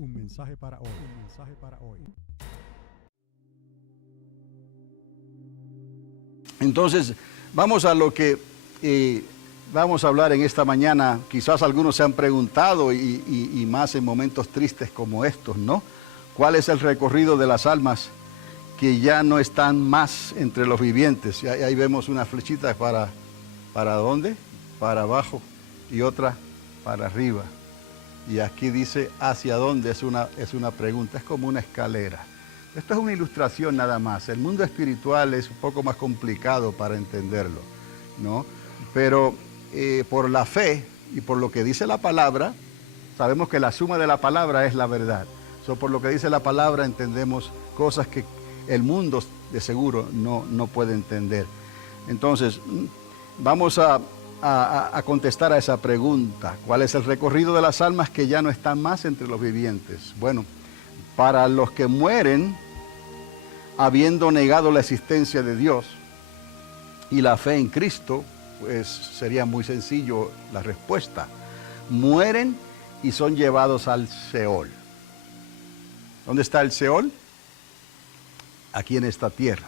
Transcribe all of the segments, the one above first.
Un mensaje para hoy. Un mensaje para hoy. Entonces, vamos a lo que vamos a hablar en esta mañana. Quizás algunos se han preguntado, y más en momentos tristes como estos, ¿no? ¿Cuál es el recorrido de las almas que ya no están más entre los vivientes? Ahí vemos una flechita ¿para dónde? Para abajo y otra para arriba. Y aquí dice hacia dónde, es una pregunta, es como una escalera. Esto es una ilustración nada más. El mundo espiritual es un poco más complicado para entenderlo, ¿no? Pero por la fe y por lo que dice la palabra, sabemos que la suma de la palabra es la verdad. Por lo que dice la palabra entendemos cosas que el mundo de seguro no puede entender. Entonces, vamos a contestar a esa pregunta. ¿Cuál es el recorrido de las almas que ya no están más entre los vivientes? Bueno, para los que mueren habiendo negado la existencia de Dios y la fe en Cristo, pues sería muy sencillo la respuesta. Mueren y son llevados al Seol. ¿Dónde está el Seol? Aquí en esta tierra.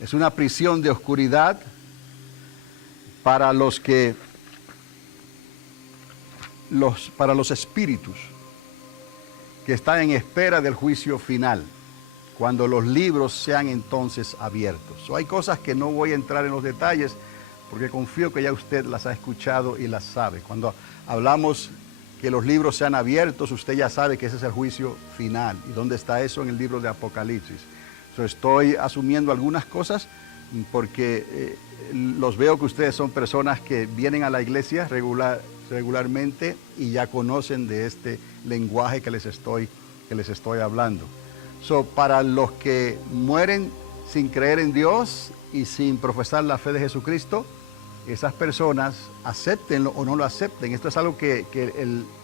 Es una prisión de oscuridad para los espíritus que están en espera del juicio final, cuando los libros sean entonces abiertos. Hay cosas que no voy a entrar en los detalles, porque confío que ya usted las ha escuchado y las sabe. Cuando hablamos que los libros sean abiertos, usted ya sabe que ese es el juicio final. ¿Y dónde está eso? En el libro de Apocalipsis. Estoy asumiendo algunas cosas porque los veo que ustedes son personas que vienen a la iglesia regularmente y ya conocen de este lenguaje que les estoy hablando. Para los que mueren sin creer en Dios y sin profesar la fe de Jesucristo, esas personas, acéptenlo o no lo acepten. Esto es algo que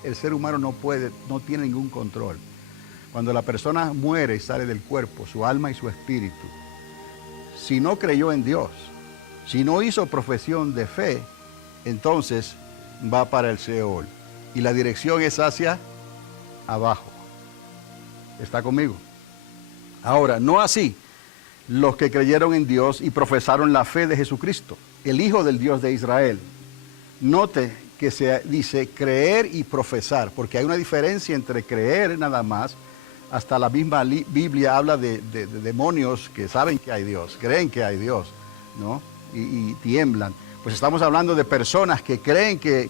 el ser humano no tiene ningún control. Cuando la persona muere y sale del cuerpo, su alma y su espíritu, si no creyó en Dios, si no hizo profesión de fe, entonces va para el Seol. Y la dirección es hacia abajo. ¿Está conmigo? Ahora, no así los que creyeron en Dios y profesaron la fe de Jesucristo, el Hijo del Dios de Israel. Note que se dice creer y profesar, porque hay una diferencia entre creer nada más. Hasta la misma Biblia habla de demonios que saben que hay Dios, creen que hay Dios, ¿no? Y tiemblan. Pues estamos hablando de personas que creen que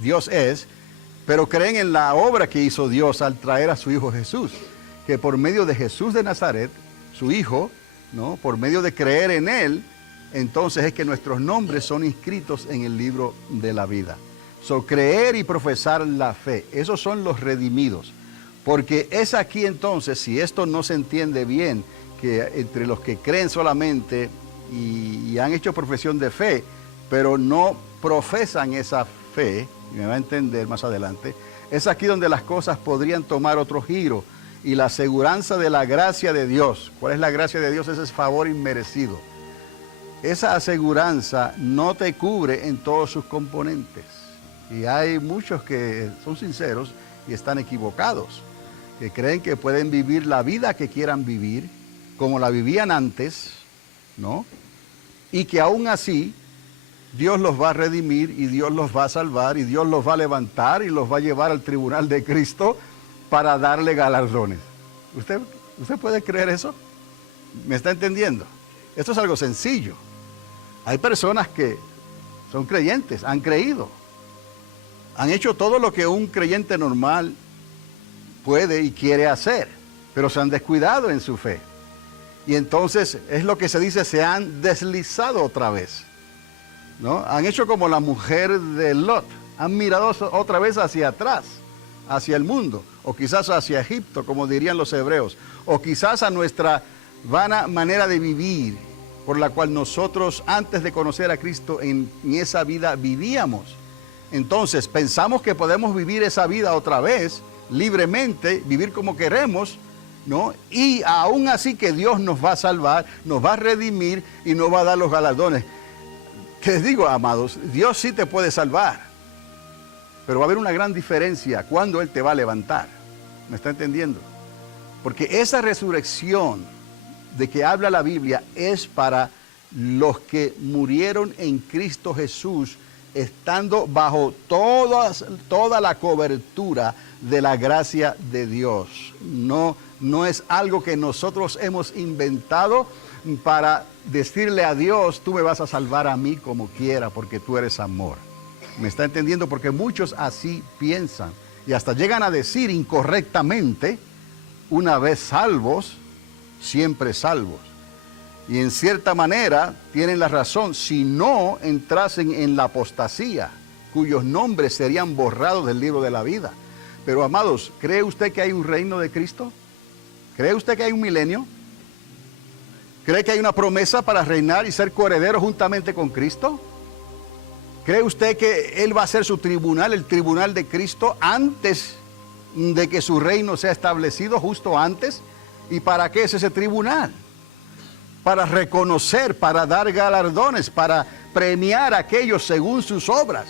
Dios es, pero creen en la obra que hizo Dios al traer a su Hijo Jesús, que por medio de Jesús de Nazaret, su Hijo, ¿no? Por medio de creer en Él, entonces es que nuestros nombres son inscritos en el libro de la vida. Creer y profesar la fe, esos son los redimidos. Porque es aquí entonces, si esto no se entiende bien, que entre los que creen solamente y han hecho profesión de fe, pero no profesan esa fe, y me va a entender más adelante, es aquí donde las cosas podrían tomar otro giro. Y la aseguranza de la gracia de Dios, ¿cuál es la gracia de Dios? Ese es favor inmerecido. Esa aseguranza no te cubre en todos sus componentes. Y hay muchos que son sinceros y están equivocados, que creen que pueden vivir la vida que quieran vivir, como la vivían antes, ¿no? Y que aún así Dios los va a redimir y Dios los va a salvar y Dios los va a levantar y los va a llevar al tribunal de Cristo para darle galardones. ¿Usted puede creer eso? ¿Me está entendiendo? Esto es algo sencillo. Hay personas que son creyentes, han creído, han hecho todo lo que un creyente normal puede y quiere hacer, pero se han descuidado en su fe. Y entonces es lo que se dice, se han deslizado otra vez, ¿no? Han hecho como la mujer de Lot, han mirado otra vez hacia atrás, hacia el mundo, o quizás hacia Egipto, como dirían los hebreos, o quizás a nuestra vana manera de vivir, por la cual nosotros antes de conocer a Cristo en esa vida vivíamos. Entonces pensamos que podemos vivir esa vida otra vez, libremente, vivir como queremos, ¿no? Y aún así que Dios nos va a salvar, nos va a redimir y nos va a dar los galardones. Que les digo, amados, Dios sí te puede salvar. Pero va a haber una gran diferencia cuando Él te va a levantar. ¿Me está entendiendo? Porque esa resurrección de que habla la Biblia es para los que murieron en Cristo Jesús, estando bajo toda la cobertura de la gracia de Dios. No es algo que nosotros hemos inventado para decirle a Dios, tú me vas a salvar a mí como quiera, porque tú eres amor. ¿Me está entendiendo? Porque muchos así piensan y hasta llegan a decir incorrectamente, una vez salvos, siempre salvos. Y en cierta manera tienen la razón, si no entrasen en la apostasía, cuyos nombres serían borrados del libro de la vida. Pero amados, ¿cree usted que hay un reino de Cristo? ¿Cree usted que hay un milenio? ¿Cree que hay una promesa para reinar y ser coheredero juntamente con Cristo? ¿Cree usted que Él va a ser su tribunal, el tribunal de Cristo, antes de que su reino sea establecido, justo antes? ¿Y para qué es ese tribunal? Para reconocer, para dar galardones, para premiar a aquellos según sus obras.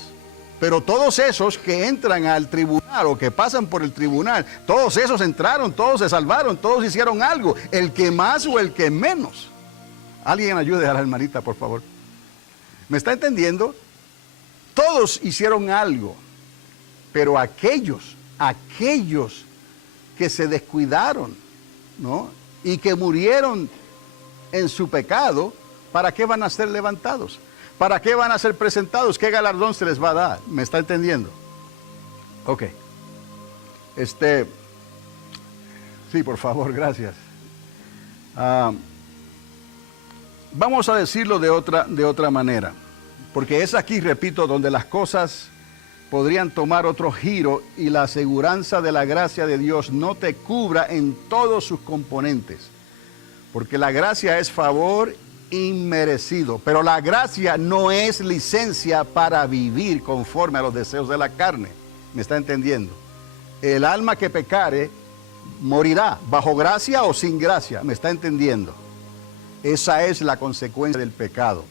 Pero todos esos que entran al tribunal o que pasan por el tribunal, todos esos entraron, todos se salvaron, todos hicieron algo, el que más o el que menos. Alguien ayude a la hermanita, por favor. ¿Me está entendiendo? Todos hicieron algo, pero aquellos que se descuidaron, ¿no? Y que murieron en su pecado, ¿para qué van a ser levantados? ¿Para qué van a ser presentados? ¿Qué galardón se les va a dar? ¿Me está entendiendo? Ok. Sí, por favor, gracias. Vamos a decirlo de otra manera, porque es aquí, repito, donde las cosas podrían tomar otro giro y la aseguranza de la gracia de Dios no te cubra en todos sus componentes. Porque la gracia es favor inmerecido, pero la gracia no es licencia para vivir conforme a los deseos de la carne. ¿Me está entendiendo? El alma que pecare morirá, bajo gracia o sin gracia. ¿Me está entendiendo? Esa es la consecuencia del pecado.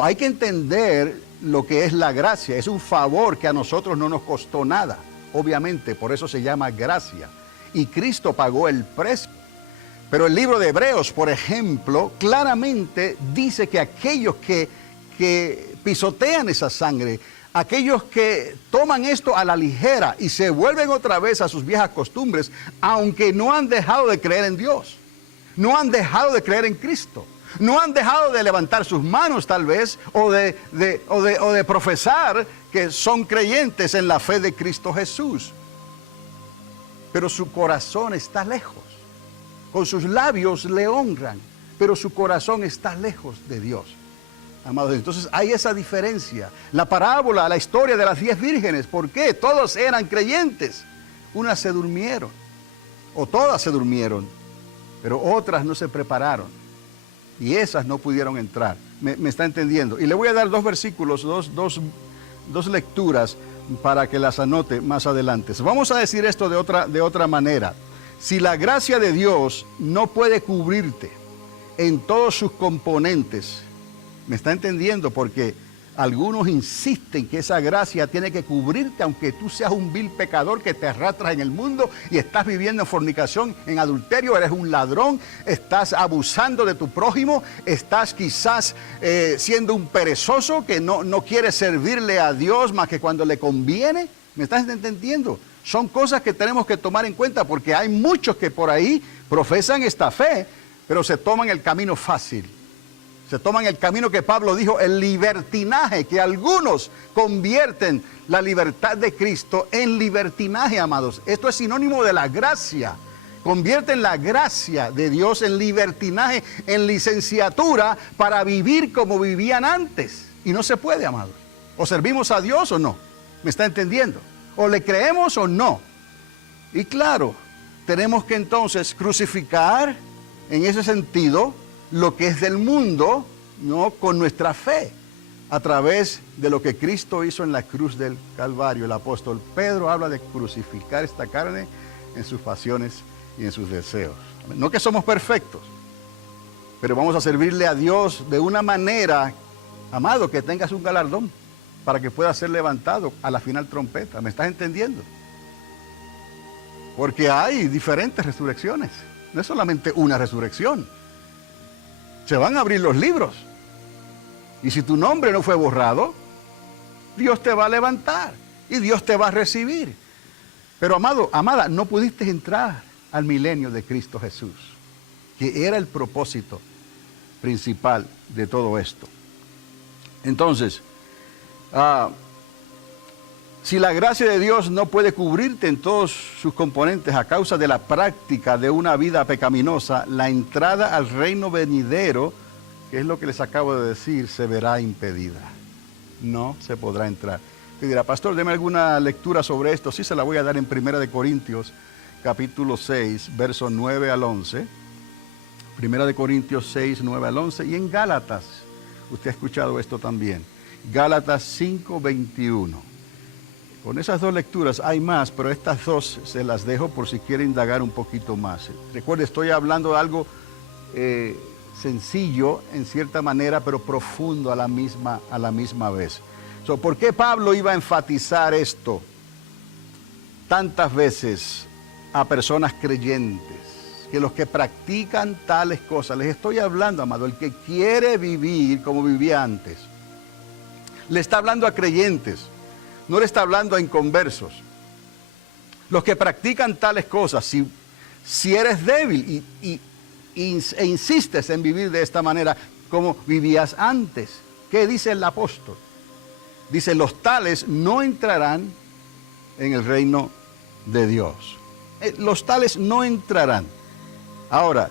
Hay que entender lo que es la gracia. Es un favor que a nosotros no nos costó nada. Obviamente, por eso se llama gracia. Y Cristo pagó el precio. Pero el libro de Hebreos, por ejemplo, claramente dice que aquellos que pisotean esa sangre, aquellos que toman esto a la ligera y se vuelven otra vez a sus viejas costumbres, aunque no han dejado de creer en Dios, no han dejado de creer en Cristo, no han dejado de levantar sus manos tal vez, o de profesar que son creyentes en la fe de Cristo Jesús, pero su corazón está lejos. Con sus labios le honran, pero su corazón está lejos de Dios. Amados, entonces hay esa diferencia. La parábola, la historia de las 10 vírgenes, ¿por qué? Todos eran creyentes. Unas se durmieron, o todas se durmieron, pero otras no se prepararon. Y esas no pudieron entrar. ¿Me está entendiendo? Y le voy a dar dos versículos, dos lecturas para que las anote más adelante. Vamos a decir esto de otra manera. Si la gracia de Dios no puede cubrirte en todos sus componentes, ¿me está entendiendo? Porque algunos insisten que esa gracia tiene que cubrirte aunque tú seas un vil pecador que te arrastras en el mundo y estás viviendo en fornicación, en adulterio, eres un ladrón, estás abusando de tu prójimo, estás quizás siendo un perezoso que no quiere servirle a Dios más que cuando le conviene. ¿Me estás entendiendo? Son cosas que tenemos que tomar en cuenta porque hay muchos que por ahí profesan esta fe, pero se toman el camino fácil. Se toman el camino que Pablo dijo, el libertinaje, que algunos convierten la libertad de Cristo en libertinaje, amados. Esto es sinónimo de la gracia. Convierten la gracia de Dios en libertinaje, en licenciatura para vivir como vivían antes. Y no se puede, amados. O servimos a Dios o no. ¿Me está entendiendo? O le creemos o no. Y claro, tenemos que entonces crucificar en ese sentido lo que es del mundo, ¿no? Con nuestra fe, a través de lo que Cristo hizo en la cruz del Calvario. El apóstol Pedro habla de crucificar esta carne en sus pasiones y en sus deseos. No que somos perfectos, pero vamos a servirle a Dios de una manera, amado, que tengas un galardón. para que pueda ser levantado a la final trompeta. ¿Me estás entendiendo? Porque hay diferentes resurrecciones. No es solamente una resurrección. Se van a abrir los libros. Y si tu nombre no fue borrado, Dios te va a levantar y Dios te va a recibir. Pero amado, amada, no pudiste entrar al milenio de Cristo Jesús, que era el propósito principal de todo esto. Entonces, si la gracia de Dios no puede cubrirte en todos sus componentes a causa de la práctica de una vida pecaminosa, la entrada al reino venidero, que es lo que les acabo de decir, se verá impedida. No se podrá entrar. Te dirá, pastor, deme alguna lectura sobre esto. Sí, se la voy a dar en 1 Corintios, capítulo 6, versos 9 al 11. 1 Corintios 6, 9 al 11. Y en Gálatas, usted ha escuchado esto también. Gálatas 5, 21. Con esas dos lecturas hay más, pero estas dos se las dejo por si quiere indagar un poquito más. Recuerde, estoy hablando de algo sencillo en cierta manera, pero profundo a la misma vez. ¿Por qué Pablo iba a enfatizar esto tantas veces a personas creyentes? Que los que practican tales cosas, les estoy hablando, amado, el que quiere vivir como vivía antes, le está hablando a creyentes, no le está hablando a inconversos. Los que practican tales cosas, si eres débil e insistes en vivir de esta manera como vivías antes, ¿qué dice el apóstol? Dice, los tales no entrarán en el reino de Dios. Los tales no entrarán. Ahora,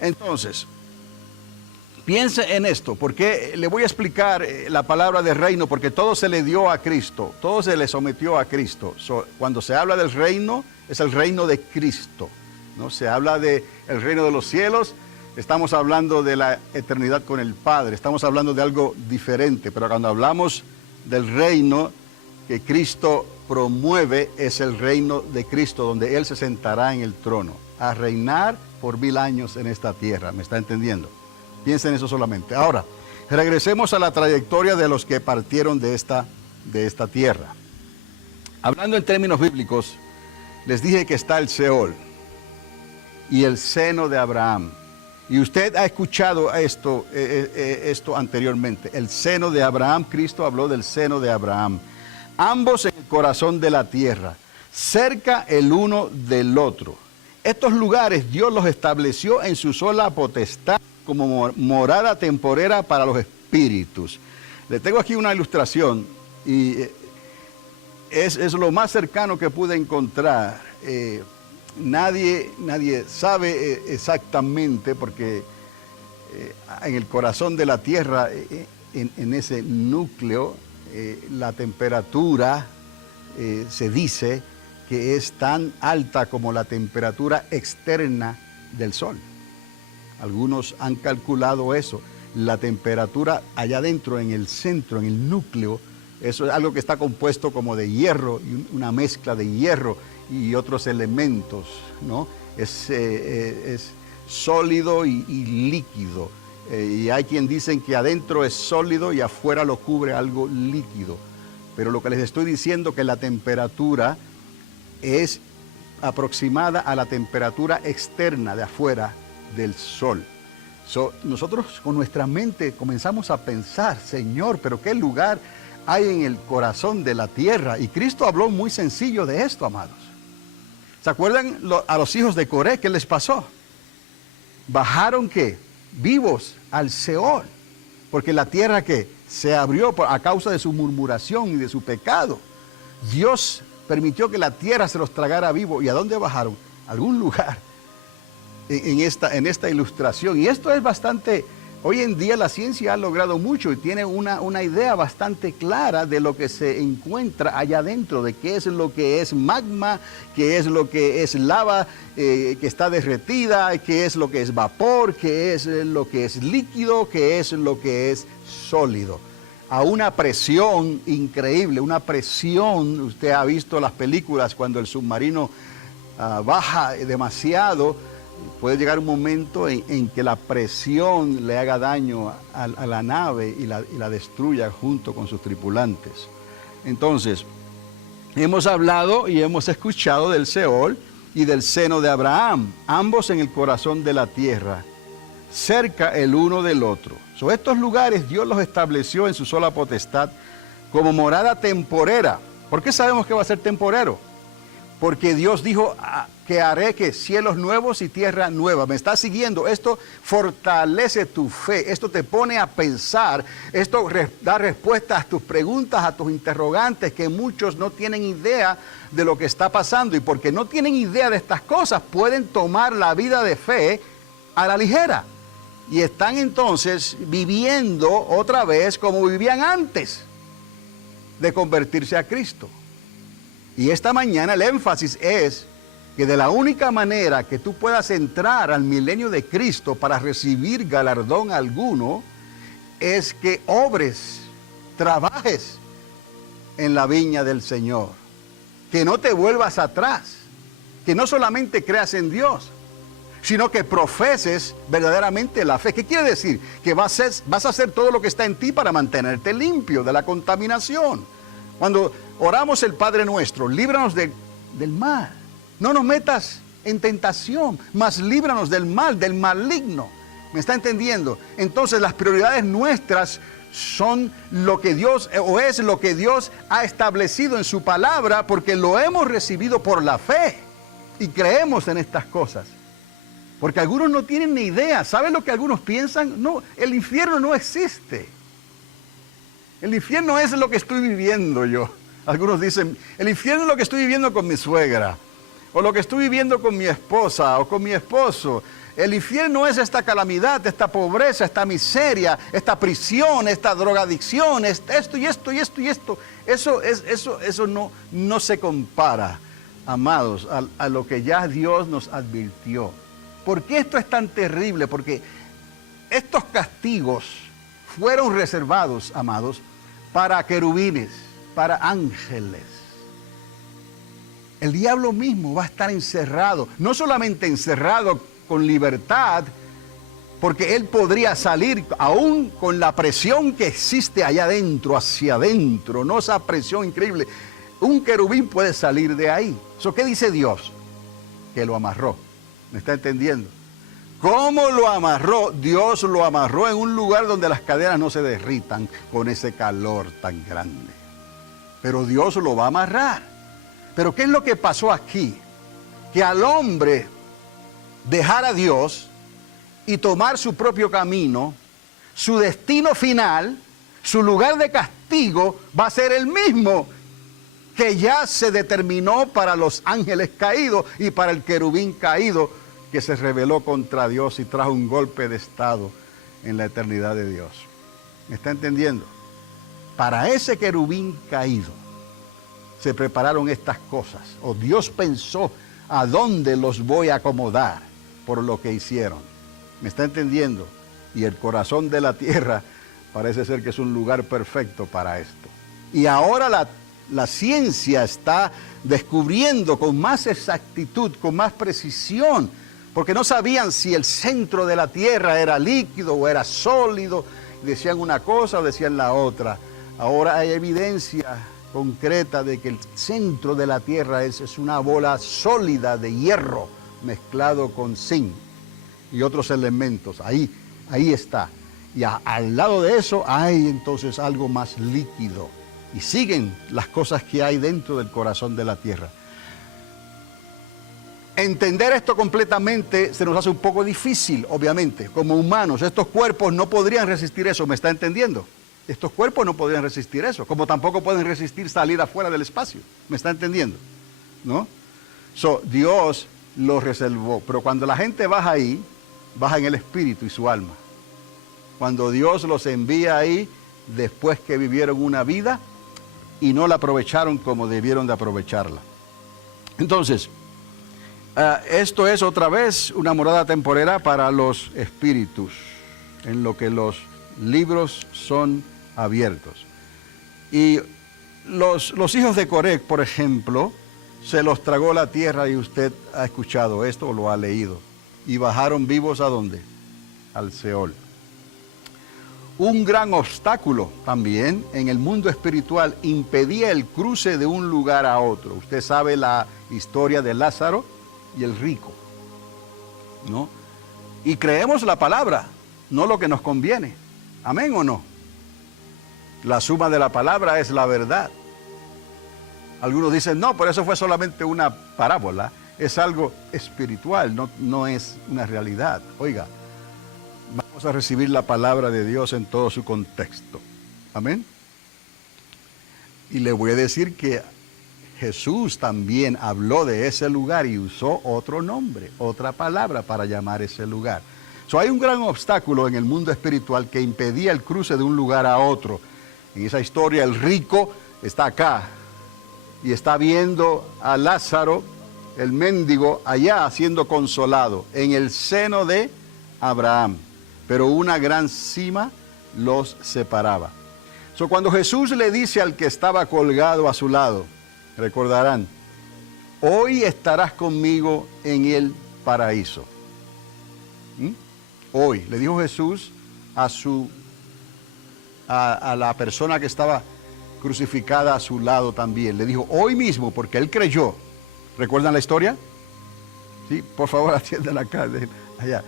entonces, piense en esto, porque le voy a explicar la palabra de reino, porque todo se le dio a Cristo, todo se le sometió a Cristo. Cuando se habla del reino, es el reino de Cristo, ¿no? Se habla del reino de los cielos, estamos hablando de la eternidad con el Padre, estamos hablando de algo diferente, pero cuando hablamos del reino que Cristo promueve, es el reino de Cristo, donde Él se sentará en el trono, a reinar por 1000 años en esta tierra. ¿Me está entendiendo? Piensen en eso solamente. Ahora, regresemos a la trayectoria de los que partieron de esta tierra. Hablando en términos bíblicos, les dije que está el Seol y el seno de Abraham. Y usted ha escuchado esto anteriormente. El seno de Abraham, Cristo habló del seno de Abraham. Ambos en el corazón de la tierra, cerca el uno del otro. Estos lugares Dios los estableció en su sola potestad como morada temporera para los espíritus. Le tengo aquí una ilustración y es lo más cercano que pude encontrar. Nadie sabe exactamente, porque en el corazón de la tierra, en ese núcleo, la temperatura se dice que es tan alta como la temperatura externa del Sol. Algunos han calculado eso. La temperatura allá adentro, en el centro, en el núcleo, eso es algo que está compuesto como de hierro, y una mezcla de hierro y otros elementos, ¿no? Es sólido y líquido. Y hay quien dicen que adentro es sólido y afuera lo cubre algo líquido. Pero lo que les estoy diciendo, que la temperatura es aproximada a la temperatura externa de afuera del Sol. Nosotros con nuestra mente comenzamos a pensar, Señor, pero ¿qué lugar hay en el corazón de la tierra? Y Cristo habló muy sencillo de esto, amados. ¿Se acuerdan a los hijos de Coré qué les pasó? Bajaron, ¿qué? Vivos al Seol, porque la tierra que se abrió a causa de su murmuración y de su pecado. Dios permitió que la tierra se los tragara vivo. ¿Y a dónde bajaron? A algún lugar en esta ilustración. Y esto es bastante, hoy en día la ciencia ha logrado mucho y tiene una idea bastante clara de lo que se encuentra allá adentro, de qué es lo que es magma, qué es lo que es lava que está derretida, qué es lo que es vapor, qué es lo que es líquido, qué es lo que es sólido. A una presión increíble, una presión, usted ha visto las películas cuando el submarino baja demasiado, puede llegar un momento en que la presión le haga daño a la nave y la destruya junto con sus tripulantes. Entonces, hemos hablado y hemos escuchado del Seol y del seno de Abraham, ambos en el corazón de la tierra, cerca el uno del otro. Estos lugares Dios los estableció en su sola potestad como morada temporera. ¿Por qué sabemos que va a ser temporero? Porque Dios dijo que haré que cielos nuevos y tierra nueva. ¿Me estás siguiendo? Esto fortalece tu fe, esto te pone a pensar, esto da respuesta a tus preguntas, a tus interrogantes, que muchos no tienen idea de lo que está pasando. Y porque no tienen idea de estas cosas, pueden tomar la vida de fe a la ligera. Y están entonces viviendo otra vez como vivían antes de convertirse a Cristo. Y esta mañana el énfasis es que de la única manera que tú puedas entrar al milenio de Cristo para recibir galardón alguno, es que obres, trabajes en la viña del Señor. Que no te vuelvas atrás, que no solamente creas en Dios, sino que profeses verdaderamente la fe. ¿Qué quiere decir? Que vas a hacer todo lo que está en ti para mantenerte limpio de la contaminación. Cuando oramos el Padre Nuestro, líbranos del mal. No nos metas en tentación, mas líbranos del mal, del maligno. ¿Me está entendiendo? Entonces las prioridades nuestras son lo que Dios, o es lo que Dios ha establecido en su palabra, porque lo hemos recibido por la fe y creemos en estas cosas. Porque algunos no tienen ni idea. ¿Saben lo que algunos piensan? No, el infierno no existe. El infierno es lo que estoy viviendo yo. Algunos dicen, el infierno es lo que estoy viviendo con mi suegra, o lo que estoy viviendo con mi esposa, o con mi esposo. El infierno es esta calamidad, esta pobreza, esta miseria, esta prisión, esta drogadicción, esto y esto y esto y esto. Eso no se compara, amados, a lo que ya Dios nos advirtió. ¿Por qué esto es tan terrible? Porque estos castigos fueron reservados, amados, para querubines, para ángeles. El diablo mismo va a estar encerrado, no solamente encerrado con libertad, porque él podría salir aún con la presión que existe allá adentro, hacia adentro, no esa presión increíble. Un querubín puede salir de ahí. ¿Qué dice Dios? Que lo amarró. ¿Me está entendiendo? ¿Cómo lo amarró? Dios lo amarró en un lugar donde las cadenas no se derritan con ese calor tan grande. Pero Dios lo va a amarrar. Pero ¿qué es lo que pasó aquí? Que al hombre dejar a Dios y tomar su propio camino, su destino final, su lugar de castigo va a ser el mismo que ya se determinó para los ángeles caídos y para el querubín caído, que se rebeló contra Dios y trajo un golpe de estado en la eternidad de Dios. ¿Me está entendiendo? Para ese querubín caído se prepararon estas cosas. O Dios pensó a dónde los voy a acomodar por lo que hicieron. ¿Me está entendiendo? Y el corazón de la tierra parece ser que es un lugar perfecto para esto. Y ahora la ciencia está descubriendo con más exactitud, con más precisión, porque no sabían si el centro de la tierra era líquido o era sólido. Decían una cosa o decían la otra. Ahora hay evidencia concreta de que el centro de la tierra es una bola sólida de hierro mezclado con zinc y otros elementos. Ahí está. Y al lado de eso hay entonces algo más líquido. Y siguen las cosas que hay dentro del corazón de la tierra. Entender esto completamente se nos hace un poco difícil, obviamente, como humanos. Estos cuerpos no podrían resistir eso, ¿me está entendiendo? Estos cuerpos no podrían resistir eso, como tampoco pueden resistir salir afuera del espacio, ¿me está entendiendo? ¿No? Dios los reservó, pero cuando la gente baja ahí, baja en el espíritu y su alma. Cuando Dios los envía ahí, después que vivieron una vida y no la aprovecharon como debieron de aprovecharla. Entonces, esto es otra vez una morada temporera para los espíritus, en lo que los libros son abiertos. Y los hijos de Coré, por ejemplo, se los tragó la tierra, y usted ha escuchado esto o lo ha leído. y bajaron vivos ¿a dónde? Al Seol. Un gran obstáculo también en el mundo espiritual impedía el cruce de un lugar a otro. Usted sabe la historia de Lázaro y el rico, ¿no? Y creemos la palabra, no lo que nos conviene. ¿Amén o no? La suma de la palabra es la verdad. Algunos dicen, no, pero eso fue solamente una parábola. Es algo espiritual, no es una realidad. Oiga, vamos a recibir la palabra de Dios en todo su contexto. Amén. Y le voy a decir que Jesús también habló de ese lugar y usó otro nombre, otra palabra para llamar ese lugar. Hay un gran obstáculo en el mundo espiritual que impedía el cruce de un lugar a otro. En esa historia el rico está acá y está viendo a Lázaro, el mendigo, allá siendo consolado en el seno de Abraham. Pero una gran cima los separaba. Cuando Jesús le dice al que estaba colgado a su lado, recordarán, hoy estarás conmigo en el paraíso. Hoy, le dijo Jesús a la persona que estaba crucificada a su lado también. Le dijo, hoy mismo, porque él creyó. ¿Recuerdan la historia? Sí, por favor atiendan acá, allá,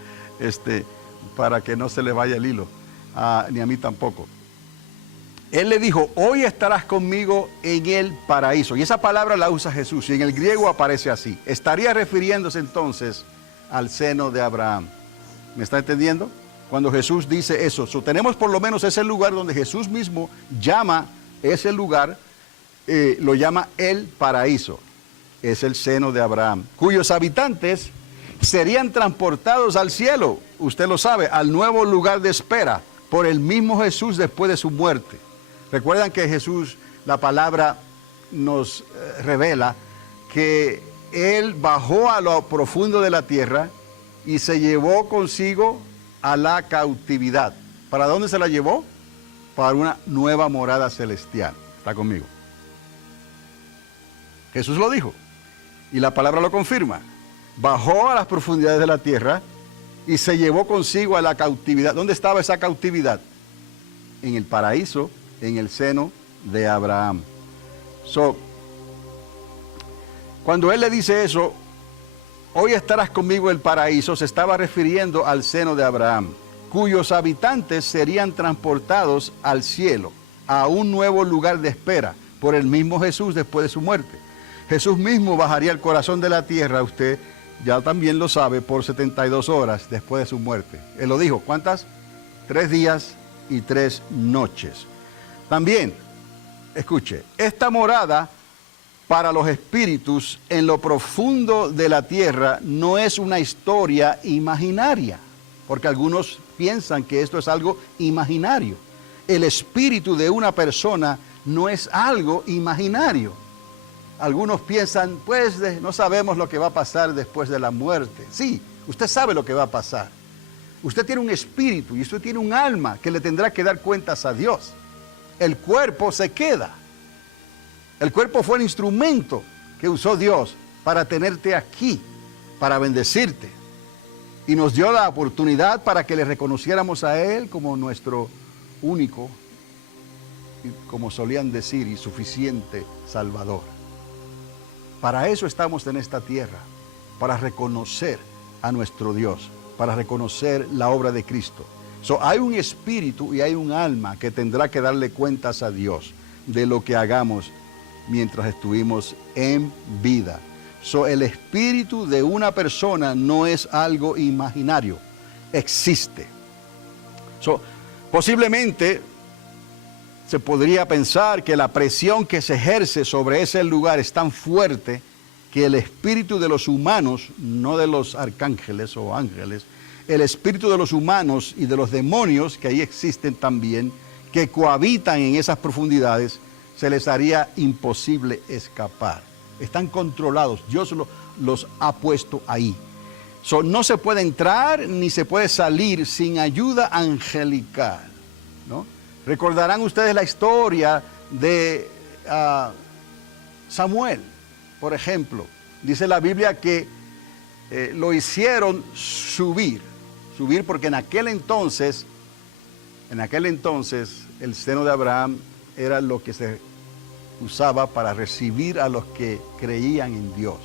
para que no se le vaya el hilo, ni a mí tampoco. Él le dijo, hoy estarás conmigo en el paraíso. Y esa palabra la usa Jesús, y en el griego aparece así. Estaría refiriéndose entonces al seno de Abraham. ¿Me está entendiendo? Cuando Jesús dice eso, tenemos por lo menos ese lugar donde Jesús mismo llama ese lugar, lo llama el paraíso. Es el seno de Abraham, cuyos habitantes serían transportados al cielo, usted lo sabe, al nuevo lugar de espera, por el mismo Jesús después de su muerte. Recuerdan que Jesús, la palabra nos revela que Él bajó a lo profundo de la tierra y se llevó consigo a la cautividad. ¿Para dónde se la llevó? Para una nueva morada celestial. ¿Está conmigo? Jesús lo dijo y la palabra lo confirma. Bajó a las profundidades de la tierra y se llevó consigo a la cautividad. ¿Dónde estaba esa cautividad? En el paraíso, en el seno de Abraham. Cuando Él le dice eso, hoy estarás conmigo en el paraíso, se estaba refiriendo al seno de Abraham, cuyos habitantes serían transportados al cielo, a un nuevo lugar de espera, por el mismo Jesús después de su muerte. Jesús mismo bajaría al corazón de la tierra, usted ya también lo sabe, por 72 horas después de su muerte. Él lo dijo, ¿cuántas? 3 días y 3 noches. También, escuche, esta morada para los espíritus en lo profundo de la tierra no es una historia imaginaria, porque algunos piensan que esto es algo imaginario. El espíritu de una persona no es algo imaginario. Algunos piensan, pues no sabemos lo que va a pasar después de la muerte. Sí, usted sabe lo que va a pasar. Usted tiene un espíritu y usted tiene un alma que le tendrá que dar cuentas a Dios. El cuerpo se queda. El cuerpo fue el instrumento que usó Dios para tenerte aquí, para bendecirte. Y nos dio la oportunidad para que le reconociéramos a Él como nuestro único, y como solían decir, y suficiente Salvador. Para eso estamos en esta tierra, para reconocer a nuestro Dios, para reconocer la obra de Cristo. Hay un espíritu y hay un alma que tendrá que darle cuentas a Dios de lo que hagamos mientras estuvimos en vida. El espíritu de una persona no es algo imaginario, existe. Posiblemente se podría pensar que la presión que se ejerce sobre ese lugar es tan fuerte que el espíritu de los humanos, no de los arcángeles o ángeles, el espíritu de los humanos y de los demonios que ahí existen también, que cohabitan en esas profundidades, se les haría imposible escapar. Están controlados, Dios los ha puesto ahí. No se puede entrar ni se puede salir sin ayuda angelical, ¿no? Recordarán ustedes la historia de Samuel, por ejemplo. Dice la Biblia que lo hicieron subir porque en aquel entonces el seno de Abraham era lo que se usaba para recibir a los que creían en Dios.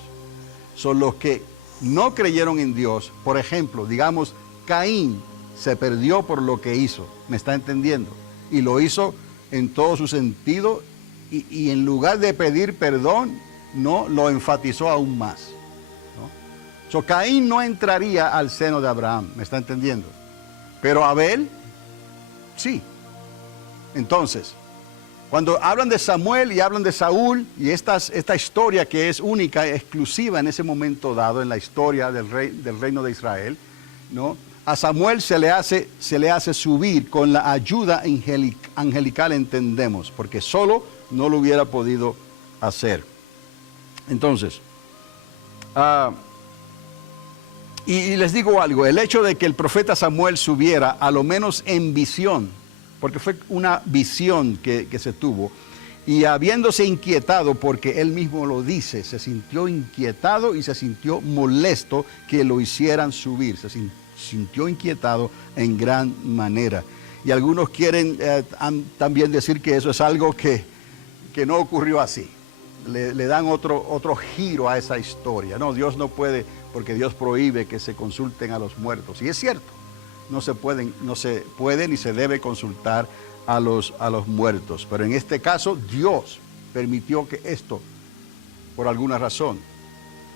Son los que no creyeron en Dios, por ejemplo, digamos, Caín se perdió por lo que hizo, ¿me está entendiendo? Y lo hizo en todo su sentido y en lugar de pedir perdón, no, lo enfatizó aún más, ¿no? So, Caín no entraría al seno de Abraham, ¿me está entendiendo? Pero Abel, sí. Entonces, cuando hablan de Samuel y hablan de Saúl y esta historia que es única, exclusiva en ese momento dado en la historia del reino de Israel, ¿no? A Samuel se le hace subir con la ayuda angelical, entendemos, porque solo no lo hubiera podido hacer. Entonces, y les digo algo, el hecho de que el profeta Samuel subiera, a lo menos en visión, porque fue una visión que se tuvo, y habiéndose inquietado, porque él mismo lo dice, se sintió inquietado y se sintió molesto que lo hicieran subir, se sintió inquietado en gran manera. Y algunos quieren también decir que eso es algo que no ocurrió así. Le dan otro giro a esa historia. No, Dios no puede, porque Dios prohíbe que se consulten a los muertos. Y es cierto, no se puede ni se debe consultar a los muertos. Pero en este caso, Dios permitió que esto, por alguna razón,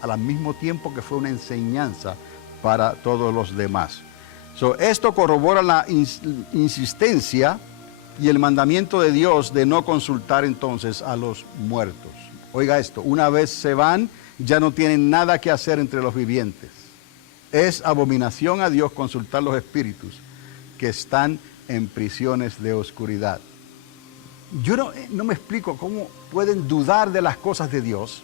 al mismo tiempo que fue una enseñanza para todos los demás. Esto corrobora la insistencia y el mandamiento de Dios de no consultar entonces a los muertos. Oiga esto, una vez se van, ya no tienen nada que hacer entre los vivientes. Es abominación a Dios consultar los espíritus que están en prisiones de oscuridad. Yo no me explico cómo pueden dudar de las cosas de Dios,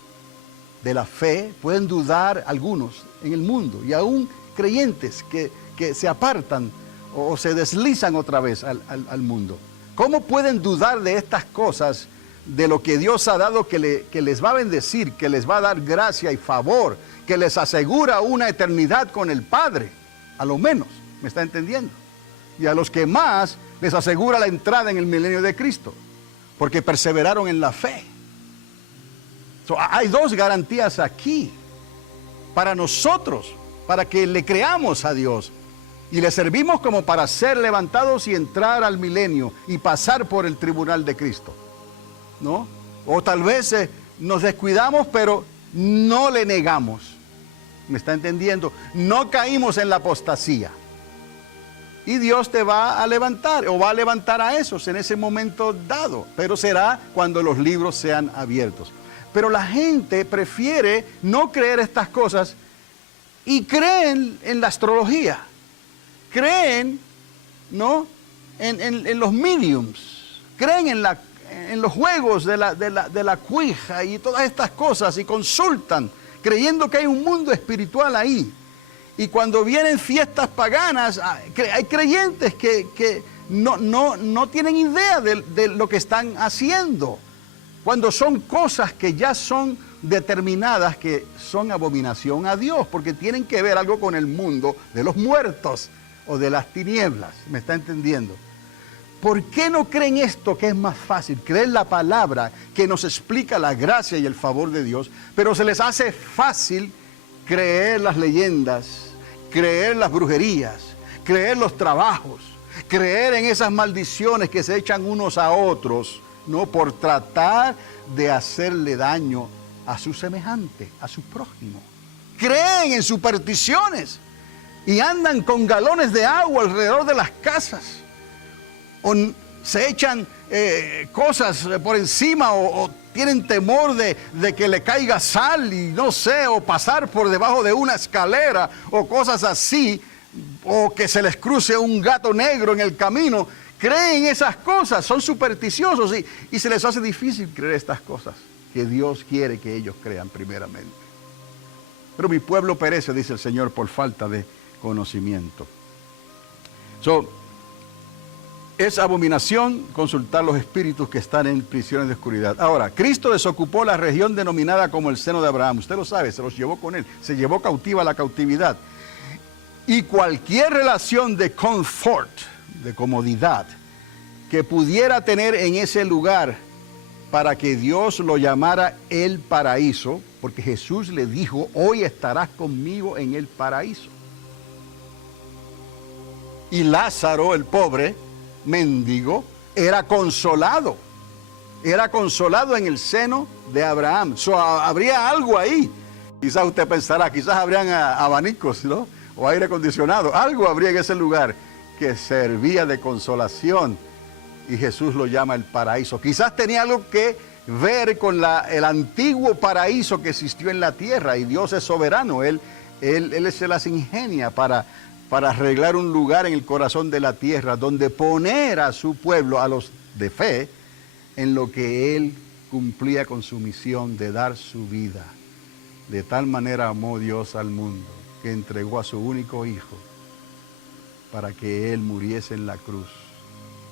de la fe, pueden dudar algunos en el mundo y aún creyentes que se apartan o se deslizan otra vez al mundo. ¿Cómo pueden dudar de estas cosas, de lo que Dios ha dado, que les va a bendecir, que les va a dar gracia y favor, que les asegura una eternidad con el Padre, a lo menos, ¿me está entendiendo? Y a los que más les asegura la entrada en el milenio de Cristo, porque perseveraron en la fe. Hay dos garantías aquí para nosotros, para que le creamos a Dios y le servimos como para ser levantados y entrar al milenio y pasar por el tribunal de Cristo, ¿no? O tal vez nos descuidamos, pero no le negamos, ¿me está entendiendo? No caímos en la apostasía. Y Dios te va a levantar, o va a levantar a esos en ese momento dado, pero será cuando los libros sean abiertos. Pero la gente prefiere no creer estas cosas y creen en la astrología, creen, ¿no?, en los mediums, creen en los juegos de la cuija y todas estas cosas, y consultan, creyendo que hay un mundo espiritual ahí. Y cuando vienen fiestas paganas, hay creyentes que no tienen idea de lo que están haciendo, cuando son cosas que ya son determinadas, que son abominación a Dios, porque tienen que ver algo con el mundo de los muertos o de las tinieblas, ¿me está entendiendo? ¿Por qué no creen esto, que es más fácil? Creer la palabra que nos explica la gracia y el favor de Dios, pero se les hace fácil creer las leyendas, creer las brujerías, creer los trabajos, creer en esas maldiciones que se echan unos a otros, ¿no?, por tratar de hacerle daño a su semejante, a su prójimo. Creen en supersticiones y andan con galones de agua alrededor de las casas, o se echan cosas por encima, o tienen temor de que le caiga sal y no sé, o pasar por debajo de una escalera o cosas así, o que se les cruce un gato negro en el camino. Creen esas cosas, son supersticiosos y se les hace difícil creer estas cosas que Dios quiere que ellos crean primeramente. Pero mi pueblo perece, dice el Señor, por falta de conocimiento. Es abominación consultar los espíritus que están en prisiones de oscuridad. Ahora, Cristo desocupó la región denominada como el seno de Abraham. Usted lo sabe, se los llevó con él. Se llevó cautiva la cautividad. Y cualquier relación de confort, de comodidad, que pudiera tener en ese lugar para que Dios lo llamara el paraíso, porque Jesús le dijo, hoy estarás conmigo en el paraíso. Y Lázaro, el pobre mendigo, era consolado en el seno de Abraham. Habría algo ahí. Quizás usted pensará, quizás habrían abanicos, ¿no? O aire acondicionado, algo habría en ese lugar que servía de consolación, y Jesús lo llama el paraíso. Quizás tenía algo que ver con el antiguo paraíso que existió en la tierra, y Dios es soberano, Él se las ingenia para arreglar un lugar en el corazón de la tierra donde poner a su pueblo, a los de fe, en lo que Él cumplía con su misión de dar su vida. De tal manera amó Dios al mundo que entregó a su único Hijo para que Él muriese en la cruz.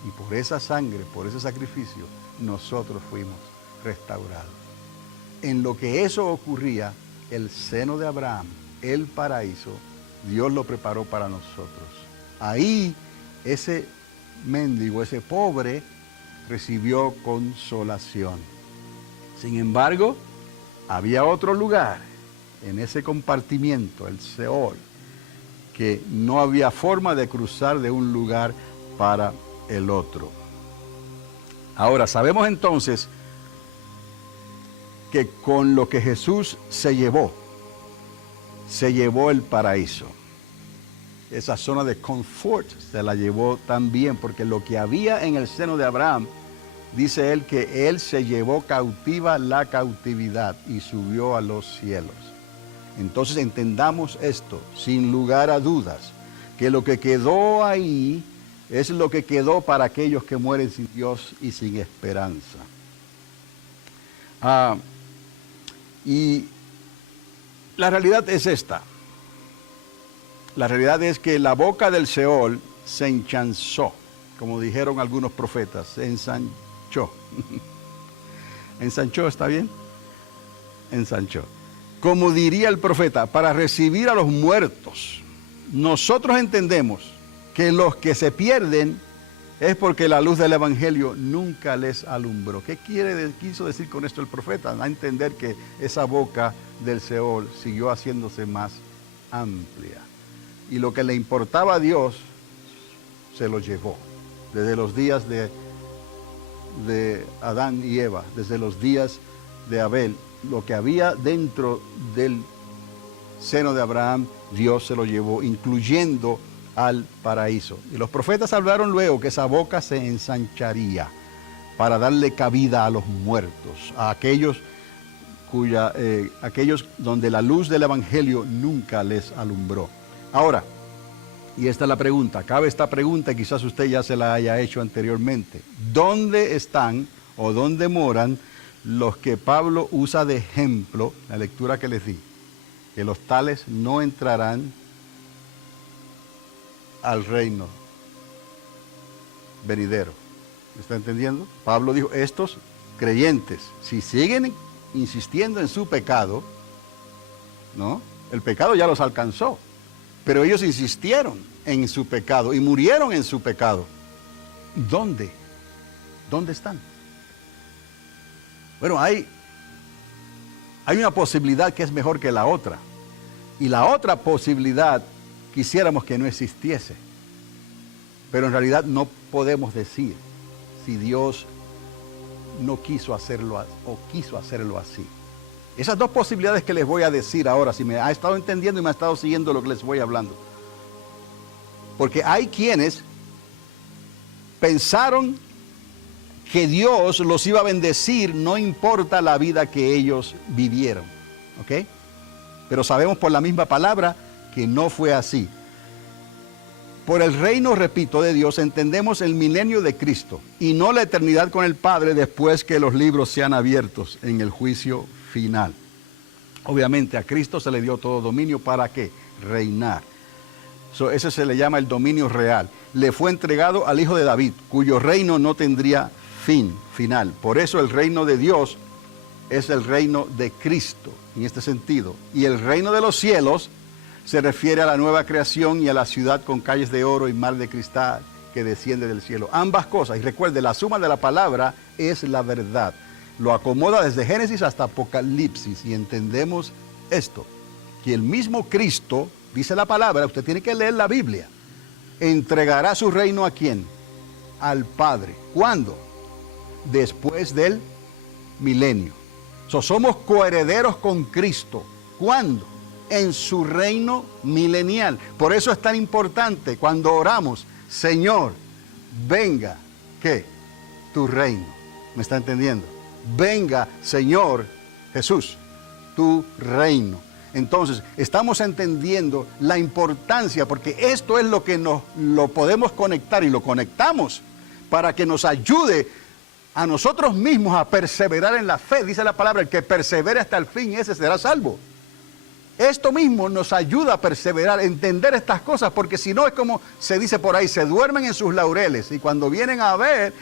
Y por esa sangre, por ese sacrificio, nosotros fuimos restaurados. En lo que eso ocurría, el seno de Abraham, el paraíso, Dios lo preparó para nosotros. Ahí ese mendigo, ese pobre, recibió consolación. Sin embargo, había otro lugar en ese compartimiento, el Seol, que no había forma de cruzar de un lugar para el otro. Ahora, sabemos entonces que con lo que Jesús se llevó el paraíso. Esa zona de confort se la llevó también, porque lo que había en el seno de Abraham, dice él que él se llevó cautiva la cautividad y subió a los cielos. Entonces entendamos esto, sin lugar a dudas, que lo que quedó ahí es lo que quedó para aquellos que mueren sin Dios y sin esperanza. Y la realidad es esta. La realidad es que la boca del Seol se enchanzó, como dijeron algunos profetas, se ensanchó. ¿Ensanchó está bien? Ensanchó. Como diría el profeta, para recibir a los muertos. Nosotros entendemos que los que se pierden es porque la luz del Evangelio nunca les alumbró. ¿Qué quiso decir con esto el profeta? A entender que esa boca del Seol siguió haciéndose más amplia. Y lo que le importaba a Dios, se lo llevó. Desde los días de Adán y Eva, desde los días de Abel, lo que había dentro del seno de Abraham, Dios se lo llevó, incluyendo al paraíso. Y los profetas hablaron luego que esa boca se ensancharía para darle cabida a los muertos, a aquellos donde la luz del Evangelio nunca les alumbró. Ahora, y esta es la pregunta, cabe esta pregunta, quizás usted ya se la haya hecho anteriormente. ¿Dónde están o dónde moran los que Pablo usa de ejemplo, la lectura que les di? Que los tales no entrarán al reino venidero. ¿Me está entendiendo? Pablo dijo, estos creyentes, si siguen insistiendo en su pecado, ¿no? El pecado ya los alcanzó, pero ellos insistieron en su pecado y murieron en su pecado. ¿Dónde? ¿Dónde están? Bueno, hay una posibilidad que es mejor que la otra. Y la otra posibilidad quisiéramos que no existiese. Pero en realidad no podemos decir si Dios no quiso hacerlo o quiso hacerlo así. Esas dos posibilidades que les voy a decir ahora, si me ha estado entendiendo y me ha estado siguiendo lo que les voy hablando. Porque hay quienes pensaron que Dios los iba a bendecir, no importa la vida que ellos vivieron. ¿Ok? Pero sabemos por la misma palabra que no fue así. Por el reino, repito, de Dios, entendemos el milenio de Cristo y no la eternidad con el Padre después que los libros sean abiertos en el juicio final. Obviamente a Cristo se le dio todo dominio, ¿para qué? Reinar. Ese se le llama el dominio real. Le fue entregado al Hijo de David, cuyo reino no tendría final. Por eso el reino de Dios es el reino de Cristo, en este sentido. Y el reino de los cielos se refiere a la nueva creación y a la ciudad con calles de oro y mar de cristal que desciende del cielo. Ambas cosas. Y recuerde, la suma de la palabra es la verdad. Lo acomoda desde Génesis hasta Apocalipsis. Y entendemos esto, que el mismo Cristo, dice la palabra, usted tiene que leer la Biblia, entregará su reino ¿a quién? Al Padre. ¿Cuándo? Después del milenio. Somos coherederos con Cristo. ¿Cuándo? En su reino milenial. Por eso es tan importante cuando oramos, Señor, venga, ¿qué? Tu reino. ¿Me está entendiendo? Venga, Señor Jesús, tu reino. Entonces, estamos entendiendo la importancia, porque esto es lo que lo podemos conectar y lo conectamos para que nos ayude a nosotros mismos a perseverar en la fe. Dice la palabra, el que persevere hasta el fin, ese será salvo. Esto mismo nos ayuda a perseverar, a entender estas cosas, porque si no es como se dice por ahí, se duermen en sus laureles y cuando vienen a ver,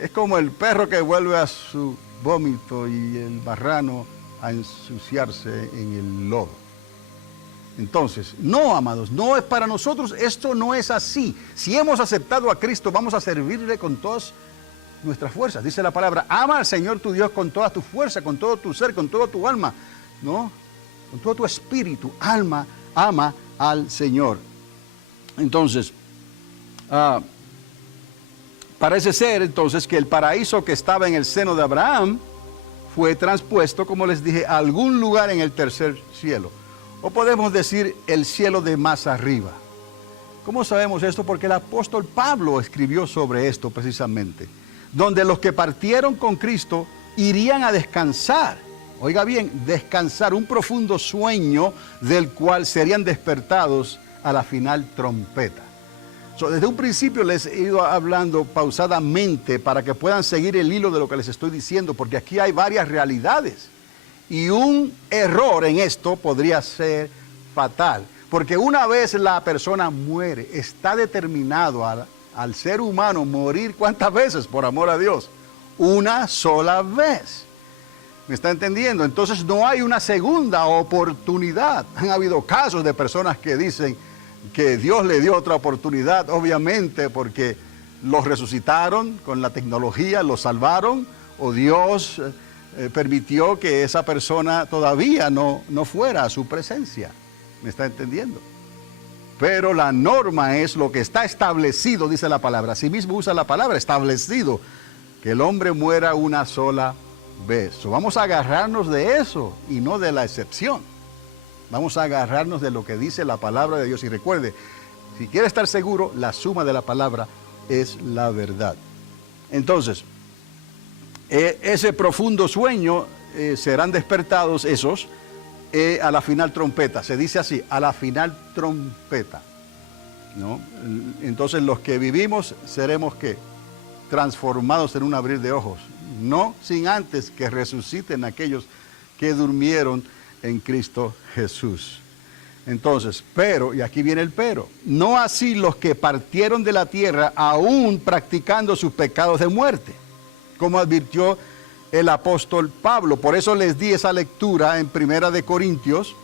es como el perro que vuelve a su vómito y el marrano a ensuciarse en el lodo. Entonces, no, amados, no es para nosotros, esto no es así. Si hemos aceptado a Cristo, vamos a servirle con todas nuestras fuerzas. Dice la palabra, ama al Señor tu Dios con toda tu fuerza, con todo tu ser, con todo tu alma, ¿no? Con todo tu espíritu, alma, ama al Señor. Entonces, parece ser entonces que el paraíso que estaba en el seno de Abraham fue transpuesto, como les dije, a algún lugar en el tercer cielo. O podemos decir el cielo de más arriba. ¿Cómo sabemos esto? Porque el apóstol Pablo escribió sobre esto precisamente. Donde los que partieron con Cristo irían a descansar. Oiga bien, descansar, un profundo sueño del cual serían despertados a la final trompeta. Desde un principio les he ido hablando pausadamente para que puedan seguir el hilo de lo que les estoy diciendo, porque aquí hay varias realidades. Y un error en esto podría ser fatal, porque una vez la persona muere, está determinado al ser humano morir, ¿cuántas veces? Por amor a Dios, una sola vez. ¿Me está entendiendo? Entonces no hay una segunda oportunidad. Han habido casos de personas que dicen que Dios le dio otra oportunidad, obviamente porque los resucitaron con la tecnología, los salvaron, o Dios permitió que esa persona todavía no fuera a su presencia. ¿Me está entendiendo? Pero la norma es lo que está establecido, dice la palabra. Así mismo usa la palabra establecido, que el hombre muera una sola vez. Vamos a agarrarnos de eso y no de la excepción. Vamos a agarrarnos de lo que dice la palabra de Dios. Y recuerde, si quiere estar seguro, la suma de la palabra es la verdad. Entonces, ese profundo sueño serán despertados esos a la final trompeta. Se dice así, a la final trompeta, ¿no? Entonces los que vivimos seremos ¿qué? Transformados en un abrir de ojos. No sin antes que resuciten aquellos que durmieron en Cristo Jesús. Entonces, pero, y aquí viene el pero, no así los que partieron de la tierra aún practicando sus pecados de muerte, como advirtió el apóstol Pablo. Por eso les di esa lectura en Primera de Corintios.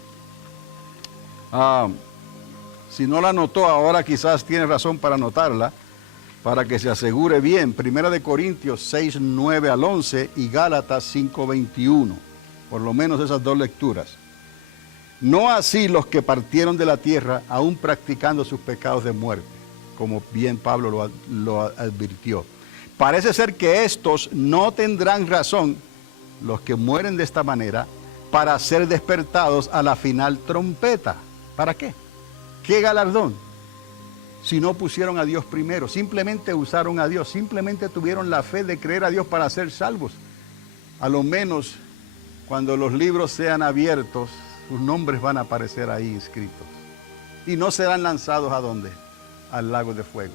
Si no la anotó ahora, quizás tiene razón para anotarla, para que se asegure bien. Primera de Corintios 6, 9 al 11 y Gálatas 5, 21. Por lo menos esas dos lecturas. No así los que partieron de la tierra, aún practicando sus pecados de muerte, como bien Pablo lo advirtió. Parece ser que estos no tendrán razón, los que mueren de esta manera, para ser despertados a la final trompeta. ¿Para qué? ¿Qué galardón? Si no pusieron a Dios primero, simplemente usaron a Dios, simplemente tuvieron la fe de creer a Dios para ser salvos. A lo menos cuando los libros sean abiertos, sus nombres van a aparecer ahí inscritos. Y no serán lanzados ¿a dónde? Al lago de fuego.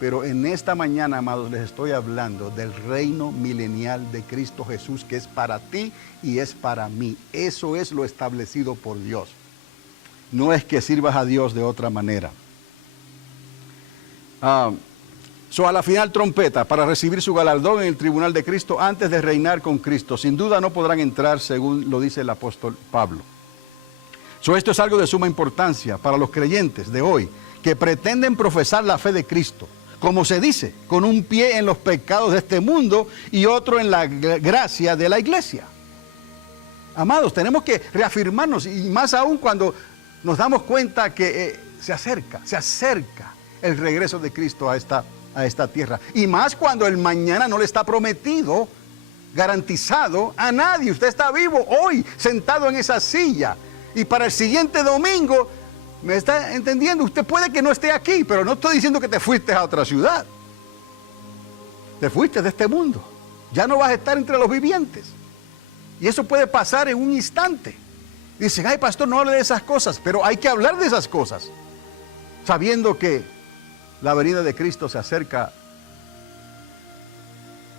Pero en esta mañana, amados, les estoy hablando del reino milenial de Cristo Jesús, que es para ti y es para mí. Eso es lo establecido por Dios. No es que sirvas a Dios de otra manera. A la final trompeta para recibir su galardón en el tribunal de Cristo antes de reinar con Cristo. Sin duda no podrán entrar según lo dice el apóstol Pablo. Esto es algo de suma importancia para los creyentes de hoy que pretenden profesar la fe de Cristo. Como se dice, con un pie en los pecados de este mundo y otro en la gracia de la iglesia. Amados, tenemos que reafirmarnos y más aún cuando nos damos cuenta que se acerca el regreso de Cristo a esta tierra. Y más cuando el mañana no le está prometido, garantizado a nadie. Usted está vivo hoy, sentado en esa silla. Y para el siguiente domingo, ¿me está entendiendo? Usted puede que no esté aquí, pero no estoy diciendo que te fuiste a otra ciudad. Te fuiste de este mundo. Ya no vas a estar entre los vivientes. Y eso puede pasar en un instante. Dicen, ay pastor, no hable de esas cosas, pero hay que hablar de esas cosas. Sabiendo que la venida de Cristo se acerca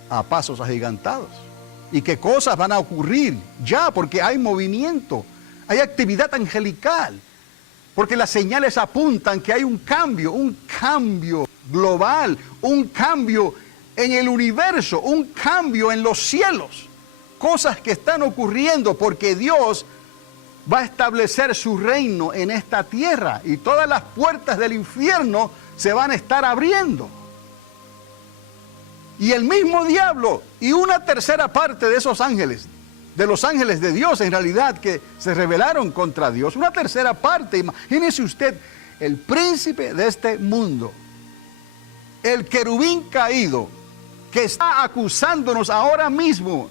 a pasos agigantados. Y que cosas van a ocurrir ya, porque hay movimiento, hay actividad angelical. Porque las señales apuntan que hay un cambio global, un cambio en el universo, un cambio en los cielos. Cosas que están ocurriendo porque Dios va a establecer su reino en esta tierra y todas las puertas del infierno se van a estar abriendo. Y el mismo diablo y una tercera parte de esos ángeles, de los ángeles de Dios en realidad que se rebelaron contra Dios, una tercera parte, imagínese usted, el príncipe de este mundo, el querubín caído, que está acusándonos ahora mismo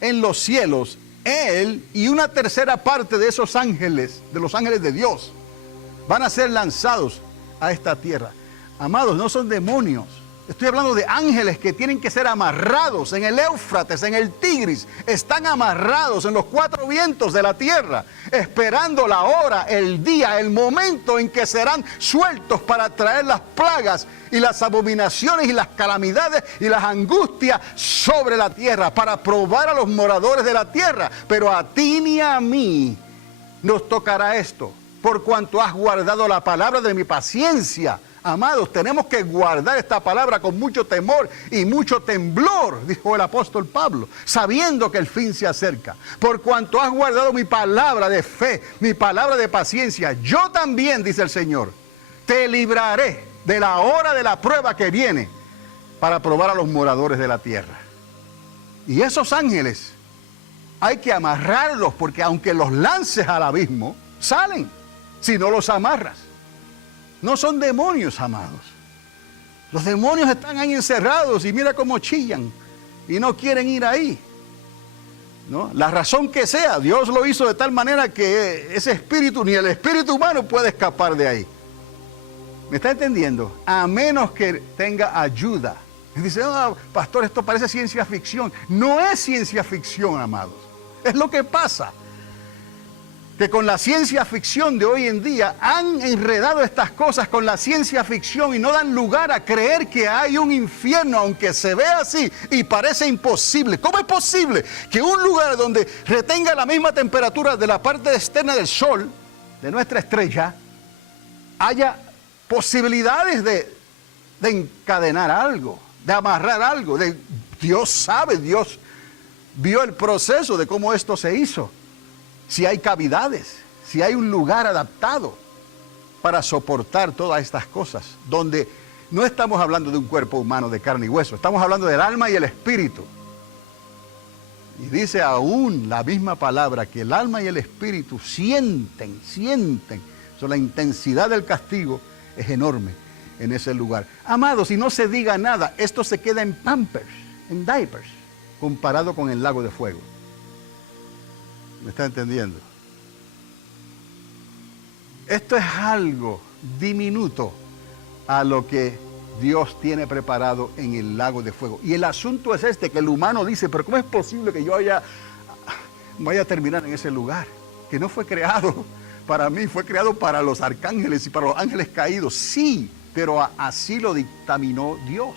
en los cielos, él y una tercera parte de esos ángeles, de los ángeles de Dios, van a ser lanzados a esta tierra. Amados, no son demonios. Estoy hablando de ángeles que tienen que ser amarrados en el Éufrates, en el Tigris. Están amarrados en los cuatro vientos de la tierra, esperando la hora, el día, el momento en que serán sueltos para traer las plagas y las abominaciones y las calamidades y las angustias sobre la tierra, para probar a los moradores de la tierra. Pero a ti ni a mí nos tocará esto, por cuanto has guardado la palabra de mi paciencia. Amados, tenemos que guardar esta palabra con mucho temor y mucho temblor, dijo el apóstol Pablo, sabiendo que el fin se acerca. Por cuanto has guardado mi palabra de fe, mi palabra de paciencia, yo también, dice el Señor, te libraré de la hora de la prueba que viene para probar a los moradores de la tierra. Y esos ángeles hay que amarrarlos, porque aunque los lances al abismo, salen si no los amarras. No son demonios, amados. Los demonios están ahí encerrados y mira cómo chillan y no quieren ir ahí, ¿no? La razón que sea, Dios lo hizo de tal manera que ese espíritu, ni el espíritu humano puede escapar de ahí. ¿Me está entendiendo? A menos que tenga ayuda. Y dice, oh, pastor, esto parece ciencia ficción. No es ciencia ficción, amados. Es lo que pasa. Que con la ciencia ficción de hoy en día han enredado estas cosas con la ciencia ficción y no dan lugar a creer que hay un infierno, aunque se ve así y parece imposible. ¿Cómo es posible que un lugar donde retenga la misma temperatura de la parte externa del sol, de nuestra estrella, haya posibilidades de encadenar algo, de amarrar algo? Dios sabe, Dios vio el proceso de cómo esto se hizo. Si hay cavidades, si hay un lugar adaptado para soportar todas estas cosas, donde no estamos hablando de un cuerpo humano de carne y hueso, estamos hablando del alma y el espíritu. Y dice aún la misma palabra que el alma y el espíritu sienten. La intensidad del castigo es enorme en ese lugar. Amados, y no se diga nada, esto se queda en pampers, en diapers, comparado con el lago de fuego. ¿Me está entendiendo? Esto es algo diminuto a lo que Dios tiene preparado en el lago de fuego. Y el asunto es este, que el humano dice, pero ¿cómo es posible que yo vaya a terminar en ese lugar? Que no fue creado para mí, fue creado para los arcángeles y para los ángeles caídos. Sí, pero así lo dictaminó Dios.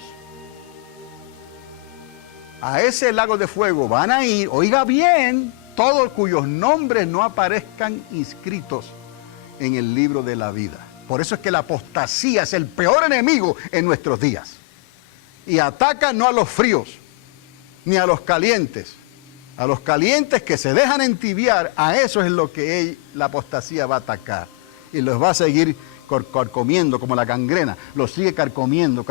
A ese lago de fuego van a ir, oiga bien, todos cuyos nombres no aparezcan inscritos en el libro de la vida. Por eso es que la apostasía es el peor enemigo en nuestros días. Y ataca no a los fríos, ni a los calientes. A los calientes que se dejan entibiar, a eso es lo que la apostasía va a atacar. Y los va a seguir carcomiendo como la gangrena. Los sigue carcomiendo,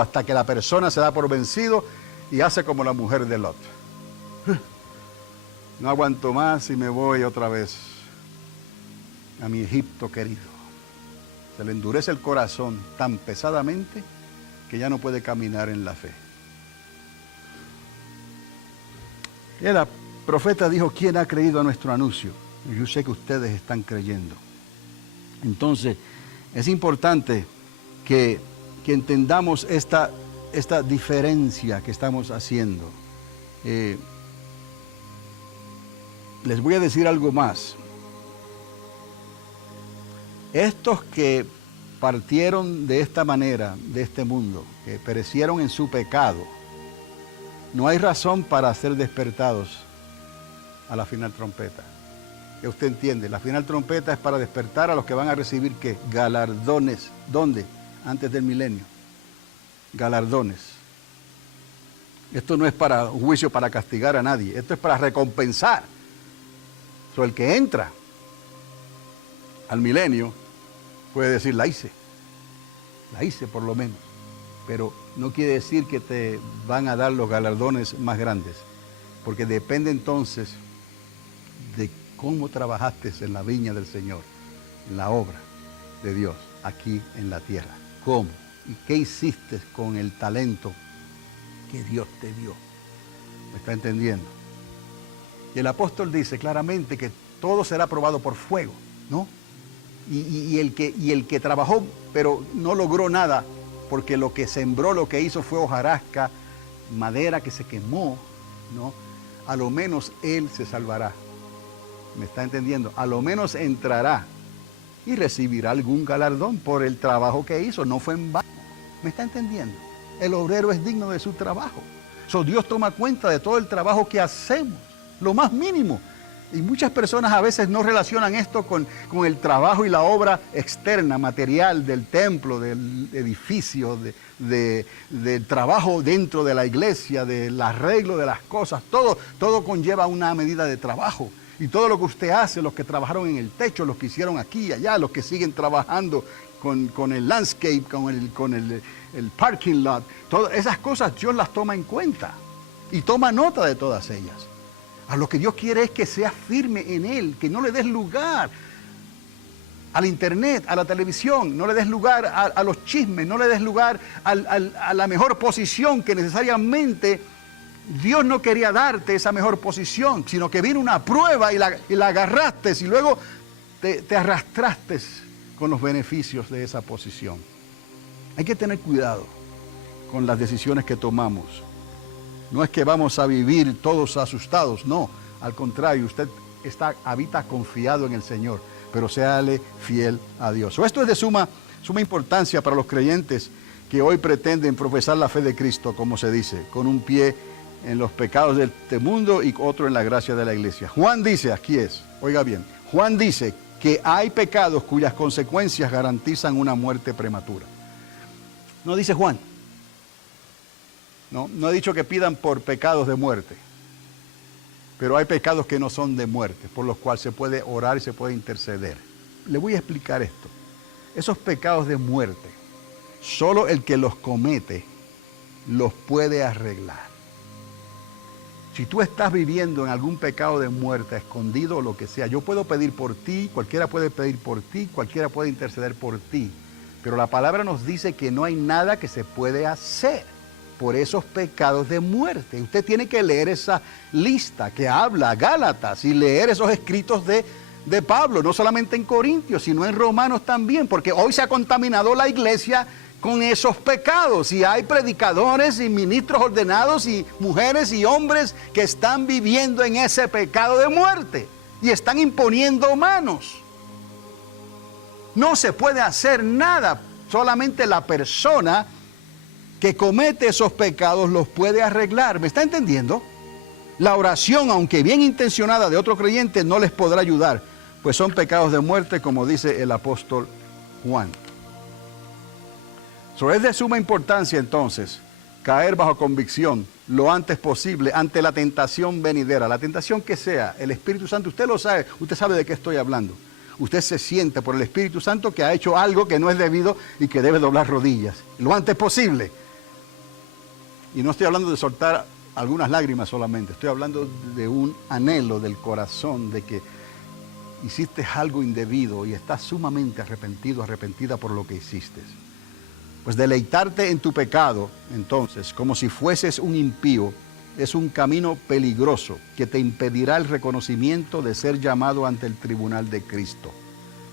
hasta que la persona se da por vencido y hace como la mujer de Lot. No aguanto más y me voy otra vez a mi Egipto querido. Se le endurece el corazón tan pesadamente que ya no puede caminar en la fe. Y el profeta dijo, ¿quién ha creído a nuestro anuncio? Yo sé que ustedes están creyendo. Entonces, es importante que entendamos esta diferencia que estamos haciendo. Les voy a decir algo más. Estos que partieron de esta manera, de este mundo, que perecieron en su pecado, no hay razón para ser despertados a la final trompeta. Que usted entiende, la final trompeta es para despertar a los que van a recibir, ¿qué? Galardones. ¿Dónde? Antes del milenio. Galardones. Esto no es para un juicio para castigar a nadie, esto es para recompensar. So, el que entra al milenio puede decir, la hice por lo menos, pero no quiere decir que te van a dar los galardones más grandes, porque depende entonces de cómo trabajaste en la viña del Señor, en la obra de Dios, aquí en la tierra. ¿Cómo? ¿Y qué hiciste con el talento que Dios te dio? ¿Me está entendiendo? Y el apóstol dice claramente que todo será probado por fuego, ¿no? Y el que trabajó, pero no logró nada, porque lo que sembró, lo que hizo fue hojarasca, madera que se quemó, ¿no? A lo menos él se salvará. ¿Me está entendiendo? A lo menos entrará y recibirá algún galardón por el trabajo que hizo. No fue en vano. ¿Me está entendiendo? El obrero es digno de su trabajo. So, Dios toma cuenta de todo el trabajo que hacemos, lo más mínimo. Y muchas personas a veces no relacionan esto con el trabajo y la obra externa, material del templo, del edificio, del trabajo dentro de la iglesia, del arreglo de las cosas. Todo conlleva una medida de trabajo. Y todo lo que usted hace, los que trabajaron en el techo, los que hicieron aquí y allá, los que siguen trabajando con el landscape, con el parking lot, todas esas cosas Dios las toma en cuenta y toma nota de todas ellas. A lo que Dios quiere es que seas firme en Él, que no le des lugar al internet, a la televisión, no le des lugar a los chismes, no le des lugar a la mejor posición que necesariamente Dios no quería darte esa mejor posición, sino que vino una prueba y la agarraste y luego te arrastraste con los beneficios de esa posición. Hay que tener cuidado con las decisiones que tomamos. No es que vamos a vivir todos asustados, no. Al contrario, usted habita confiado en el Señor, pero séale fiel a Dios. Esto es de suma importancia para los creyentes que hoy pretenden profesar la fe de Cristo, como se dice, con un pie en los pecados de este mundo y otro en la gracia de la iglesia. Juan dice, aquí es, oiga bien, Juan dice que hay pecados cuyas consecuencias garantizan una muerte prematura. No dice Juan. No he dicho que pidan por pecados de muerte, pero hay pecados que no son de muerte, por los cuales se puede orar y se puede interceder. Le voy a explicar esto. Esos pecados de muerte, solo el que los comete los puede arreglar. Si tú estás viviendo en algún pecado de muerte, escondido o lo que sea, yo puedo pedir por ti, cualquiera puede pedir por ti, cualquiera puede interceder por ti, pero la palabra nos dice que no hay nada que se puede hacer por esos pecados de muerte. Usted tiene que leer esa lista que habla Gálatas y leer esos escritos de Pablo, no solamente en Corintios, sino en Romanos también, porque hoy se ha contaminado la iglesia con esos pecados y hay predicadores y ministros ordenados y mujeres y hombres que están viviendo en ese pecado de muerte y están imponiendo manos. No se puede hacer nada, solamente la persona que comete esos pecados los puede arreglar. ¿Me está entendiendo? La oración, aunque bien intencionada de otro creyente, no les podrá ayudar, pues son pecados de muerte, como dice el apóstol Juan. Es de suma importancia entonces caer bajo convicción lo antes posible ante la tentación venidera, la tentación que sea, el Espíritu Santo, usted lo sabe, usted sabe de qué estoy hablando. Usted se siente por el Espíritu Santo que ha hecho algo que no es debido y que debe doblar rodillas, lo antes posible. Y no estoy hablando de soltar algunas lágrimas solamente, estoy hablando de un anhelo del corazón de que hiciste algo indebido y estás sumamente arrepentido, arrepentida por lo que hiciste. Pues deleitarte en tu pecado, entonces, como si fueses un impío, es un camino peligroso que te impedirá el reconocimiento de ser llamado ante el tribunal de Cristo,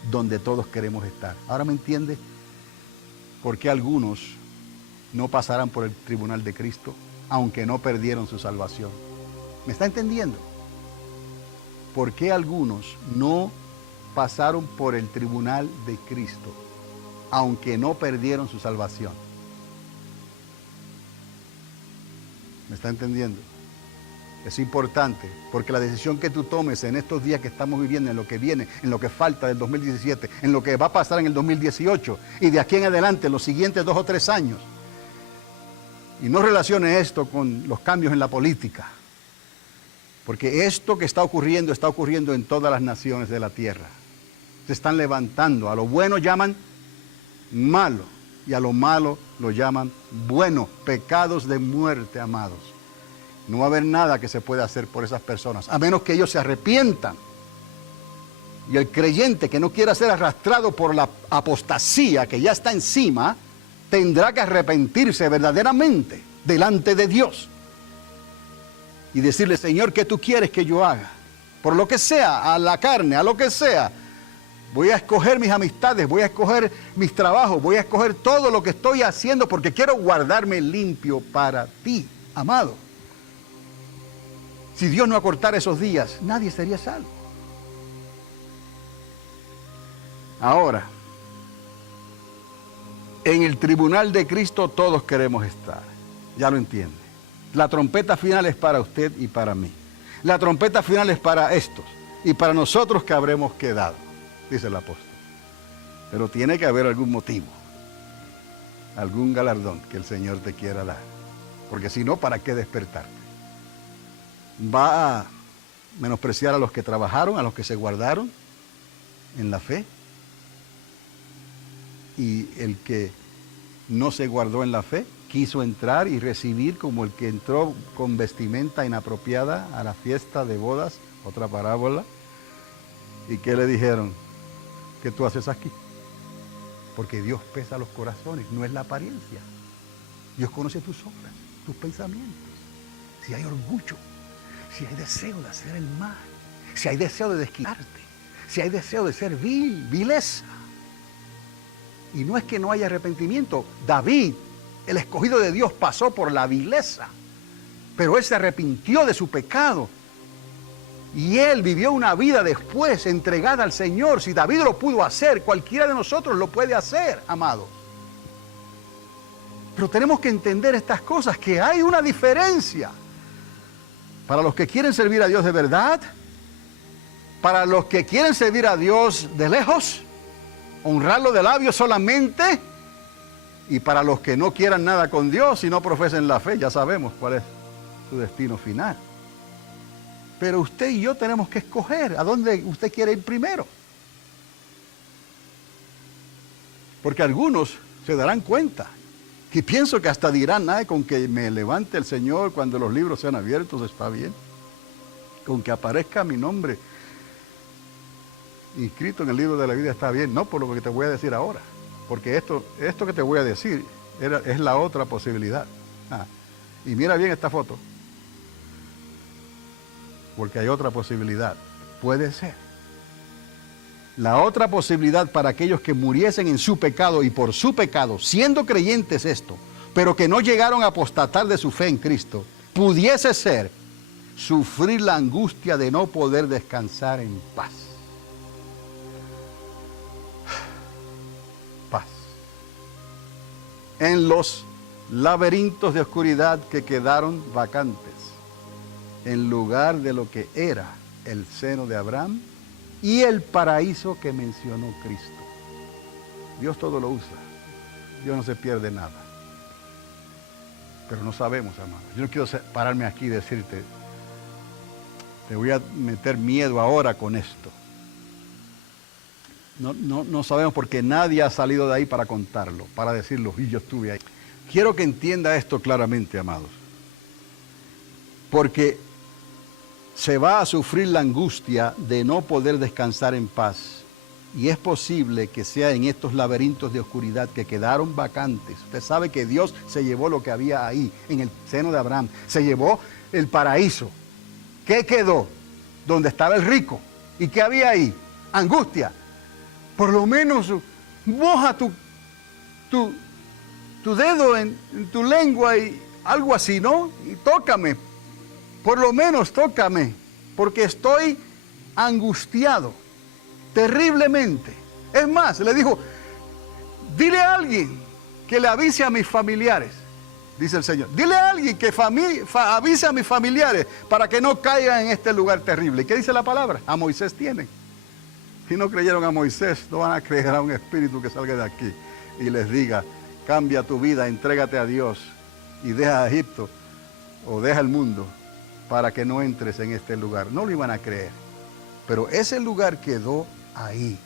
donde todos queremos estar. ¿Ahora me entiende por qué algunos no pasarán por el tribunal de Cristo, aunque no perdieron su salvación? ¿Me está entendiendo? ¿Por qué algunos no pasaron por el tribunal de Cristo, aunque no perdieron su salvación? ¿Me está entendiendo? Es importante, porque la decisión que tú tomes en estos días que estamos viviendo, en lo que viene, en lo que falta del 2017, en lo que va a pasar en el 2018 y de aquí en adelante, en los siguientes 2 o 3 años, y no relacione esto con los cambios en la política, porque esto que está ocurriendo en todas las naciones de la tierra. Se están levantando, a lo bueno llaman malo y a lo malo lo llaman bueno, pecados de muerte, amados. No va a haber nada que se pueda hacer por esas personas, a menos que ellos se arrepientan. Y el creyente que no quiera ser arrastrado por la apostasía que ya está encima, tendrá que arrepentirse verdaderamente delante de Dios. Y decirle, Señor, ¿qué tú quieres que yo haga? Por lo que sea, a la carne, a lo que sea. Voy a escoger mis amistades, voy a escoger mis trabajos, voy a escoger todo lo que estoy haciendo porque quiero guardarme limpio para ti, amado. Si Dios no acortara esos días, nadie sería salvo. Ahora, en el tribunal de Cristo todos queremos estar. Ya lo entiende. La trompeta final es para usted y para mí. La trompeta final es para estos y para nosotros que habremos quedado, dice el apóstol. Pero tiene que haber algún motivo, algún galardón que el Señor te quiera dar. Porque si no, ¿para qué despertarte? ¿Va a menospreciar a los que trabajaron, a los que se guardaron en la fe? Y el que no se guardó en la fe, quiso entrar y recibir como el que entró con vestimenta inapropiada a la fiesta de bodas, otra parábola. ¿Y qué le dijeron? ¿Qué tú haces aquí? Porque Dios pesa los corazones, no es la apariencia. Dios conoce tus obras, tus pensamientos. Si hay orgullo, si hay deseo de hacer el mal, si hay deseo de desquitarte, si hay deseo de ser vileza. Y no es que no haya arrepentimiento. David, el escogido de Dios, pasó por la vileza, pero él se arrepintió de su pecado. Y él vivió una vida después entregada al Señor. Si David lo pudo hacer, cualquiera de nosotros lo puede hacer, amados. Pero tenemos que entender estas cosas, que hay una diferencia. Para los que quieren servir a Dios de verdad, para los que quieren servir a Dios de lejos, honrarlo de labios solamente, y para los que no quieran nada con Dios y no profesen la fe, ya sabemos cuál es su destino final. Pero usted y yo tenemos que escoger a dónde usted quiere ir primero. Porque algunos se darán cuenta, y pienso que hasta dirán, con que me levante el Señor cuando los libros sean abiertos está bien. Con que aparezca mi nombre inscrito en el libro de la vida está bien. No por lo que te voy a decir ahora, porque esto que te voy a decir es la otra posibilidad. Y mira bien esta foto, porque hay otra posibilidad. Puede ser. La otra posibilidad para aquellos que muriesen en su pecado y por su pecado, siendo creyentes esto, pero que no llegaron a apostatar de su fe en Cristo, pudiese ser sufrir la angustia de no poder descansar en paz. Paz. En los laberintos de oscuridad que quedaron vacantes, en lugar de lo que era el seno de Abraham y el paraíso que mencionó Cristo. Dios todo lo usa. Dios no se pierde nada. Pero no sabemos, amado. Yo no quiero pararme aquí y decirte, te voy a meter miedo ahora con esto. No sabemos porque nadie ha salido de ahí para contarlo, para decirlo, y yo estuve ahí. Quiero que entienda esto claramente, amados. Porque se va a sufrir la angustia de no poder descansar en paz. Y es posible que sea en estos laberintos de oscuridad que quedaron vacantes. Usted sabe que Dios se llevó lo que había ahí, en el seno de Abraham. Se llevó el paraíso. ¿Qué quedó? Donde estaba el rico. ¿Y qué había ahí? Angustia. Por lo menos moja tu dedo en tu lengua y algo así, ¿no? Y tócame. Por lo menos tócame. Porque estoy angustiado. Terriblemente. Es más, le dijo, dile a alguien que le avise a mis familiares, dice el Señor. Dile a alguien que avise a mis familiares para que no caigan en este lugar terrible. ¿Y qué dice la palabra? A Moisés tienen. Si no creyeron a Moisés, no van a creer a un espíritu que salga de aquí y les diga, cambia tu vida, entrégate a Dios y deja a Egipto o deja el mundo para que no entres en este lugar. No lo iban a creer. Pero ese lugar quedó ahí.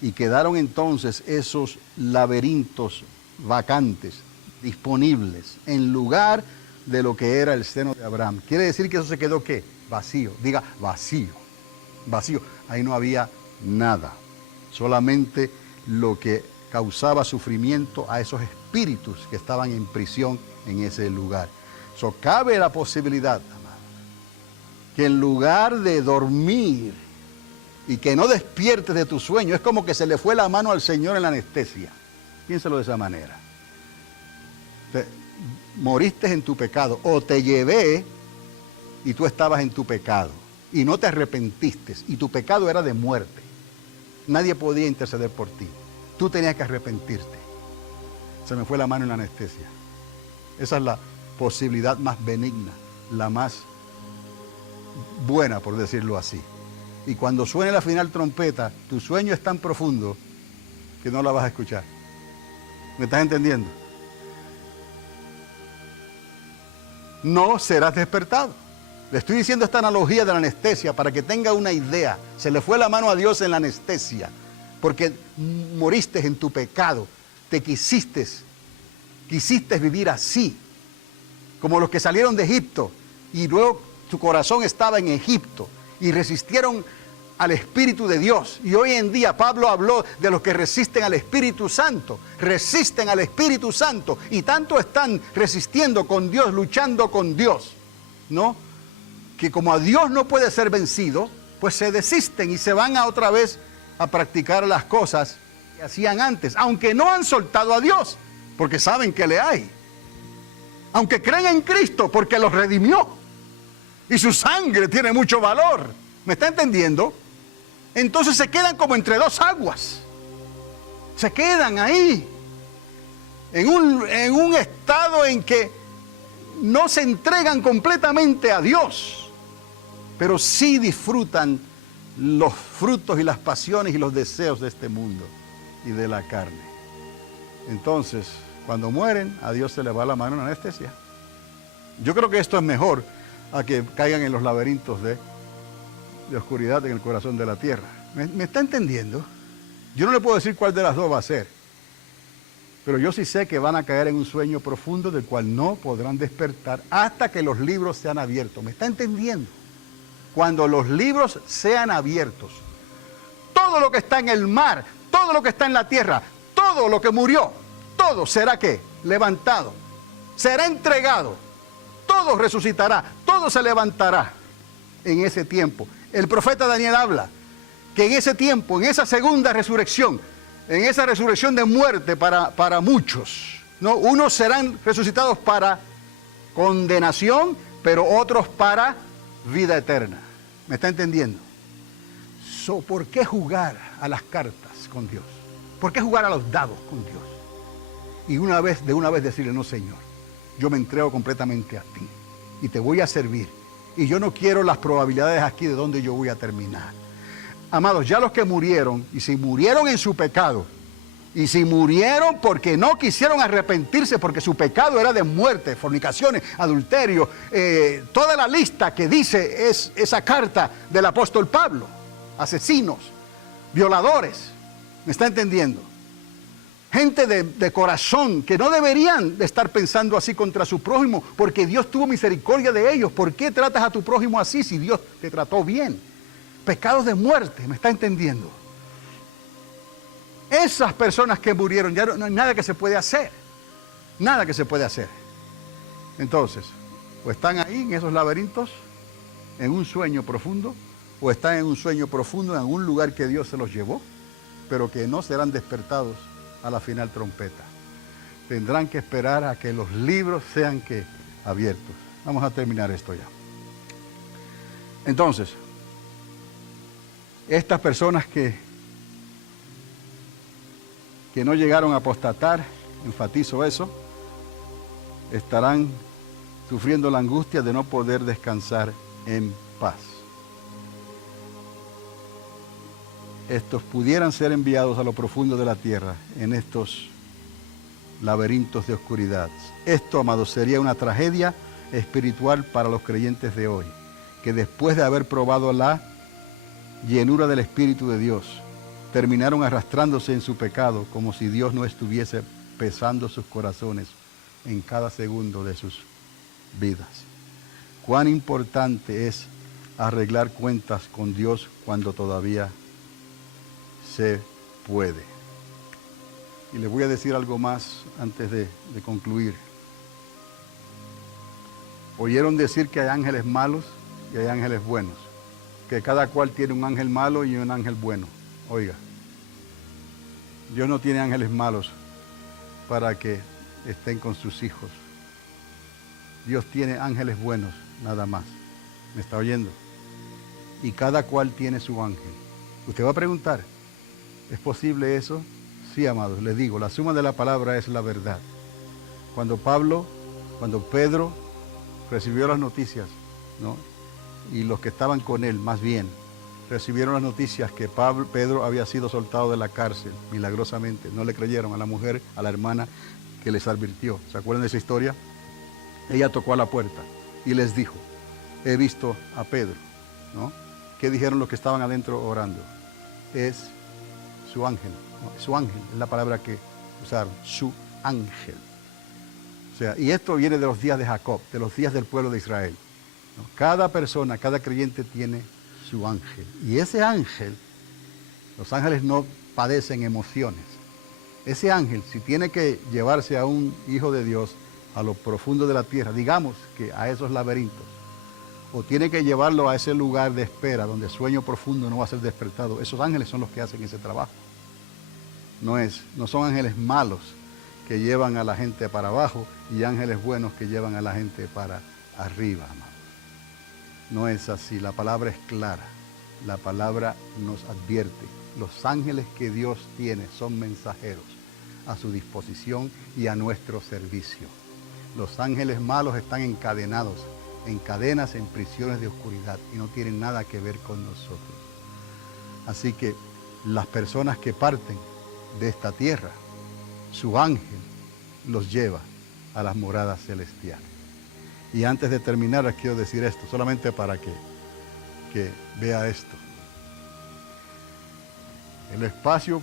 Y quedaron entonces esos laberintos vacantes, disponibles, en lugar de lo que era el seno de Abraham. Quiere decir que eso se quedó, ¿qué? Vacío. Diga, vacío. Vacío. Ahí no había nada. Solamente lo que causaba sufrimiento a esos espíritus que estaban en prisión en ese lugar. So, cabe la posibilidad, que en lugar de dormir y que no despiertes de tu sueño, es como que se le fue la mano al Señor en la anestesia. Piénsalo de esa manera. Moriste en tu pecado, o te llevé y tú estabas en tu pecado y no te arrepentiste y tu pecado era de muerte. Nadie podía interceder por ti. Tú tenías que arrepentirte. Se me fue la mano en la anestesia. Esa es la posibilidad más benigna, la más buena, por decirlo así. Y cuando suene la final trompeta, tu sueño es tan profundo que no la vas a escuchar. ¿Me estás entendiendo? No serás despertado. Le estoy diciendo esta analogía de la anestesia para que tenga una idea. Se le fue la mano a Dios en la anestesia porque moriste en tu pecado. Te quisiste vivir así, como los que salieron de Egipto y luego tu corazón estaba en Egipto y resistieron al Espíritu de Dios. Y hoy en día Pablo habló de los que resisten al Espíritu Santo. Resisten al Espíritu Santo y tanto están resistiendo con Dios, luchando con Dios, ¿no? Que como a Dios no puede ser vencido, pues se desisten y se van a otra vez a practicar las cosas que hacían antes, aunque no han soltado a Dios, porque saben que le hay. Aunque creen en Cristo, porque los redimió. Y su sangre tiene mucho valor. ¿Me está entendiendo? Entonces se quedan como entre dos aguas. Se quedan ahí. En un estado en que no se entregan completamente a Dios. Pero sí disfrutan los frutos y las pasiones y los deseos de este mundo y de la carne. Entonces, cuando mueren, a Dios se le va la mano en anestesia. Yo creo que esto es mejor a que caigan en los laberintos de oscuridad en el corazón de la tierra. ¿Me está entendiendo? Yo no le puedo decir cuál de las dos va a ser. Pero yo sí sé que van a caer en un sueño profundo del cual no podrán despertar hasta que los libros sean abiertos. ¿Me está entendiendo? Cuando los libros sean abiertos, todo lo que está en el mar, todo lo que está en la tierra, todo lo que murió, todo será ¿qué? Levantado, será entregado, todo resucitará, todo se levantará en ese tiempo. El profeta Daniel habla que en ese tiempo, en esa segunda resurrección, en esa resurrección de muerte para muchos, ¿no? Unos serán resucitados para condenación, pero otros para vida eterna. ¿Me está entendiendo? ¿Por qué jugar a las cartas con Dios? ¿Por qué jugar a los dados con Dios? Y de una vez decirle, no, Señor, yo me entrego completamente a ti y te voy a servir. Y yo no quiero las probabilidades aquí de dónde yo voy a terminar. Amados, ya los que murieron, y si murieron en su pecado, Y si murieron porque no quisieron arrepentirse, porque su pecado era de muerte, fornicaciones, adulterio, toda la lista que dice es esa carta del apóstol Pablo, asesinos, violadores, ¿me está entendiendo? Gente de corazón que no deberían de estar pensando así contra su prójimo, porque Dios tuvo misericordia de ellos. ¿Por qué tratas a tu prójimo así si Dios te trató bien? Pecados de muerte, ¿me está entendiendo? Esas personas que murieron, ya no hay nada que se puede hacer. Nada que se puede hacer. Entonces, o están ahí en esos laberintos, en un sueño profundo, o están en un sueño profundo en algún lugar que Dios se los llevó, pero que no serán despertados a la final trompeta. Tendrán que esperar a que los libros sean abiertos. Vamos a terminar esto ya. Entonces, estas personas que no llegaron a apostatar, enfatizo eso, estarán sufriendo la angustia de no poder descansar en paz. Estos pudieran ser enviados a lo profundo de la tierra, en estos laberintos de oscuridad. Esto, amados, sería una tragedia espiritual para los creyentes de hoy, que después de haber probado la llenura del Espíritu de Dios, terminaron arrastrándose en su pecado como si Dios no estuviese pesando sus corazones en cada segundo de sus vidas. Cuán importante es arreglar cuentas con Dios cuando todavía se puede. Y les voy a decir algo más antes de concluir. Oyeron decir que hay ángeles malos y hay ángeles buenos, que cada cual tiene un ángel malo y un ángel bueno. Oiga, Dios no tiene ángeles malos para que estén con sus hijos. Dios tiene ángeles buenos, nada más. ¿Me está oyendo? Y cada cual tiene su ángel. Usted va a preguntar, ¿es posible eso? Sí, amados, les digo, la suma de la palabra es la verdad. Cuando Pedro recibió las noticias, ¿no? Y los que estaban con él, más bien, recibieron las noticias que Pedro había sido soltado de la cárcel, milagrosamente. No le creyeron a la mujer, a la hermana que les advirtió. ¿Se acuerdan de esa historia? Ella tocó a la puerta y les dijo, he visto a Pedro, ¿no? ¿Qué dijeron los que estaban adentro orando? Es su ángel, ¿no? Su ángel, es la palabra que usaron, su ángel. O sea, y esto viene de los días de Jacob, de los días del pueblo de Israel, ¿no? Cada persona, cada creyente tiene su ángel. Y ese ángel, los ángeles no padecen emociones. Ese ángel, si tiene que llevarse a un hijo de Dios a lo profundo de la tierra, digamos que a esos laberintos, o tiene que llevarlo a ese lugar de espera donde sueño profundo no va a ser despertado, esos ángeles son los que hacen ese trabajo. No son ángeles malos que llevan a la gente para abajo y ángeles buenos que llevan a la gente para arriba, amados. No es así, la palabra es clara, la palabra nos advierte. Los ángeles que Dios tiene son mensajeros a su disposición y a nuestro servicio. Los ángeles malos están encadenados, en cadenas, en prisiones de oscuridad y no tienen nada que ver con nosotros. Así que las personas que parten de esta tierra, su ángel los lleva a las moradas celestiales. Y antes de terminar, les quiero decir esto, solamente para que vea esto. El espacio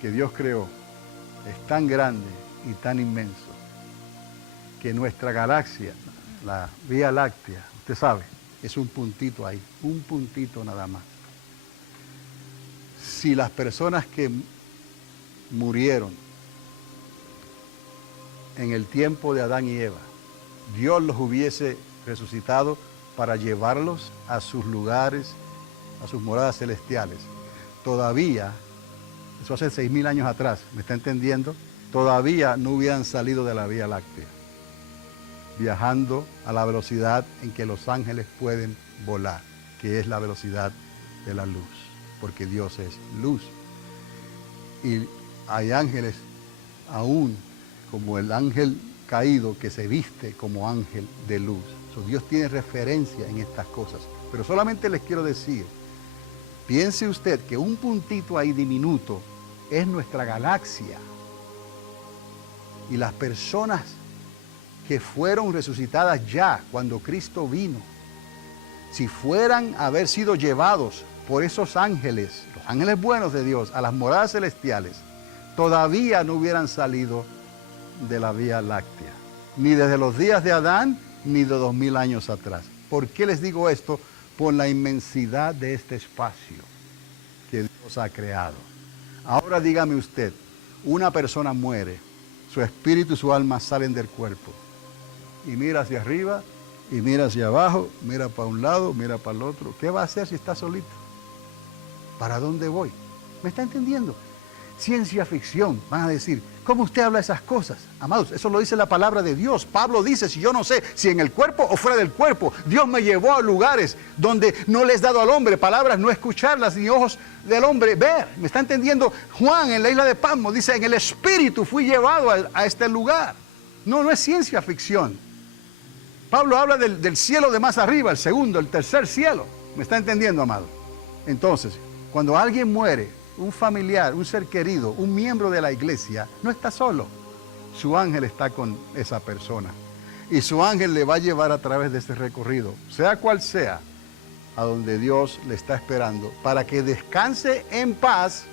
que Dios creó es tan grande y tan inmenso que nuestra galaxia, la Vía Láctea, usted sabe, es un puntito ahí, un puntito nada más. Si las personas que murieron en el tiempo de Adán y Eva, Dios los hubiese resucitado para llevarlos a sus lugares, a sus moradas celestiales, todavía, eso hace 6.000 años atrás, ¿me está entendiendo? Todavía no hubieran salido de la Vía Láctea, viajando a la velocidad en que los ángeles pueden volar, que es la velocidad de la luz, porque Dios es luz. Y hay ángeles aún como el ángel caído que se viste como ángel de luz. Dios tiene referencia en estas cosas, pero solamente les quiero decir, piense usted que un puntito ahí diminuto es nuestra galaxia. Y las personas que fueron resucitadas ya cuando Cristo vino, si fueran a haber sido llevados por esos ángeles, los ángeles buenos de Dios, a las moradas celestiales, todavía no hubieran salido de la Vía Láctea, ni desde los días de Adán, ni de 2000 años atrás. ¿Por qué les digo esto? Por la inmensidad de este espacio que Dios ha creado. Ahora dígame usted, una persona muere, su espíritu y su alma salen del cuerpo, y mira hacia arriba, y mira hacia abajo, mira para un lado, mira para el otro. ¿Qué va a hacer si está solito? ¿Para dónde voy? ¿Me está entendiendo? Ciencia ficción, van a decir, ¿cómo usted habla esas cosas? Amados, eso lo dice la palabra de Dios. Pablo dice, si yo no sé si en el cuerpo o fuera del cuerpo, Dios me llevó a lugares donde no le he dado al hombre palabras, no escucharlas, ni ojos del hombre ver. ¿Me está entendiendo? Juan en la isla de Patmos dice, en el espíritu fui llevado a este lugar. No, no es ciencia ficción. Pablo habla del cielo de más arriba, el segundo, el tercer cielo. ¿Me está entendiendo, amado? Entonces, cuando alguien muere, un familiar, un ser querido, un miembro de la iglesia, no está solo. Su ángel está con esa persona. Y su ángel le va a llevar a través de ese recorrido, sea cual sea, a donde Dios le está esperando, para que descanse en paz,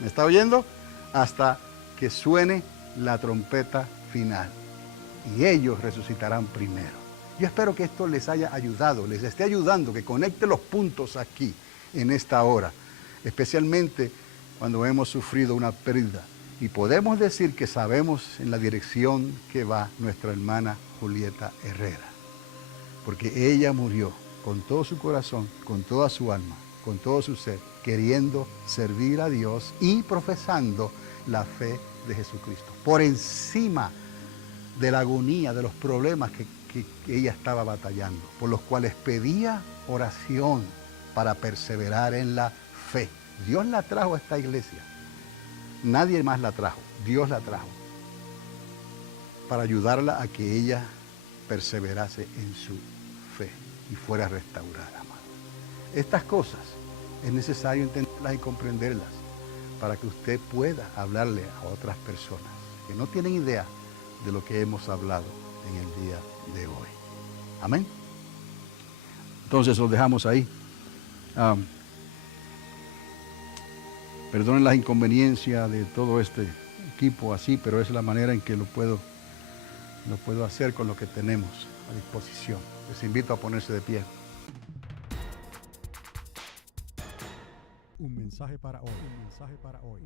¿me está oyendo? Hasta que suene la trompeta final. Y ellos resucitarán primero. Yo espero que esto les haya ayudado, les esté ayudando, que conecte los puntos aquí, en esta hora, especialmente cuando hemos sufrido una pérdida. Y podemos decir que sabemos en la dirección que va nuestra hermana Julieta Herrera, porque ella murió con todo su corazón, con toda su alma, con todo su ser, queriendo servir a Dios y profesando la fe de Jesucristo, por encima de la agonía, de los problemas que ella estaba batallando, por los cuales pedía oración para perseverar en la fe. Dios la trajo a esta iglesia. Nadie más la trajo. Dios la trajo para ayudarla a que ella perseverase en su fe y fuera restaurada, amado. Estas cosas es necesario entenderlas y comprenderlas para que usted pueda hablarle a otras personas que no tienen idea de lo que hemos hablado en el día de hoy. Amén. Entonces los dejamos ahí. Perdonen las inconveniencias de todo este equipo así, pero es la manera en que lo puedo hacer con lo que tenemos a disposición. Les invito a ponerse de pie. Un mensaje para hoy. Un mensaje para hoy.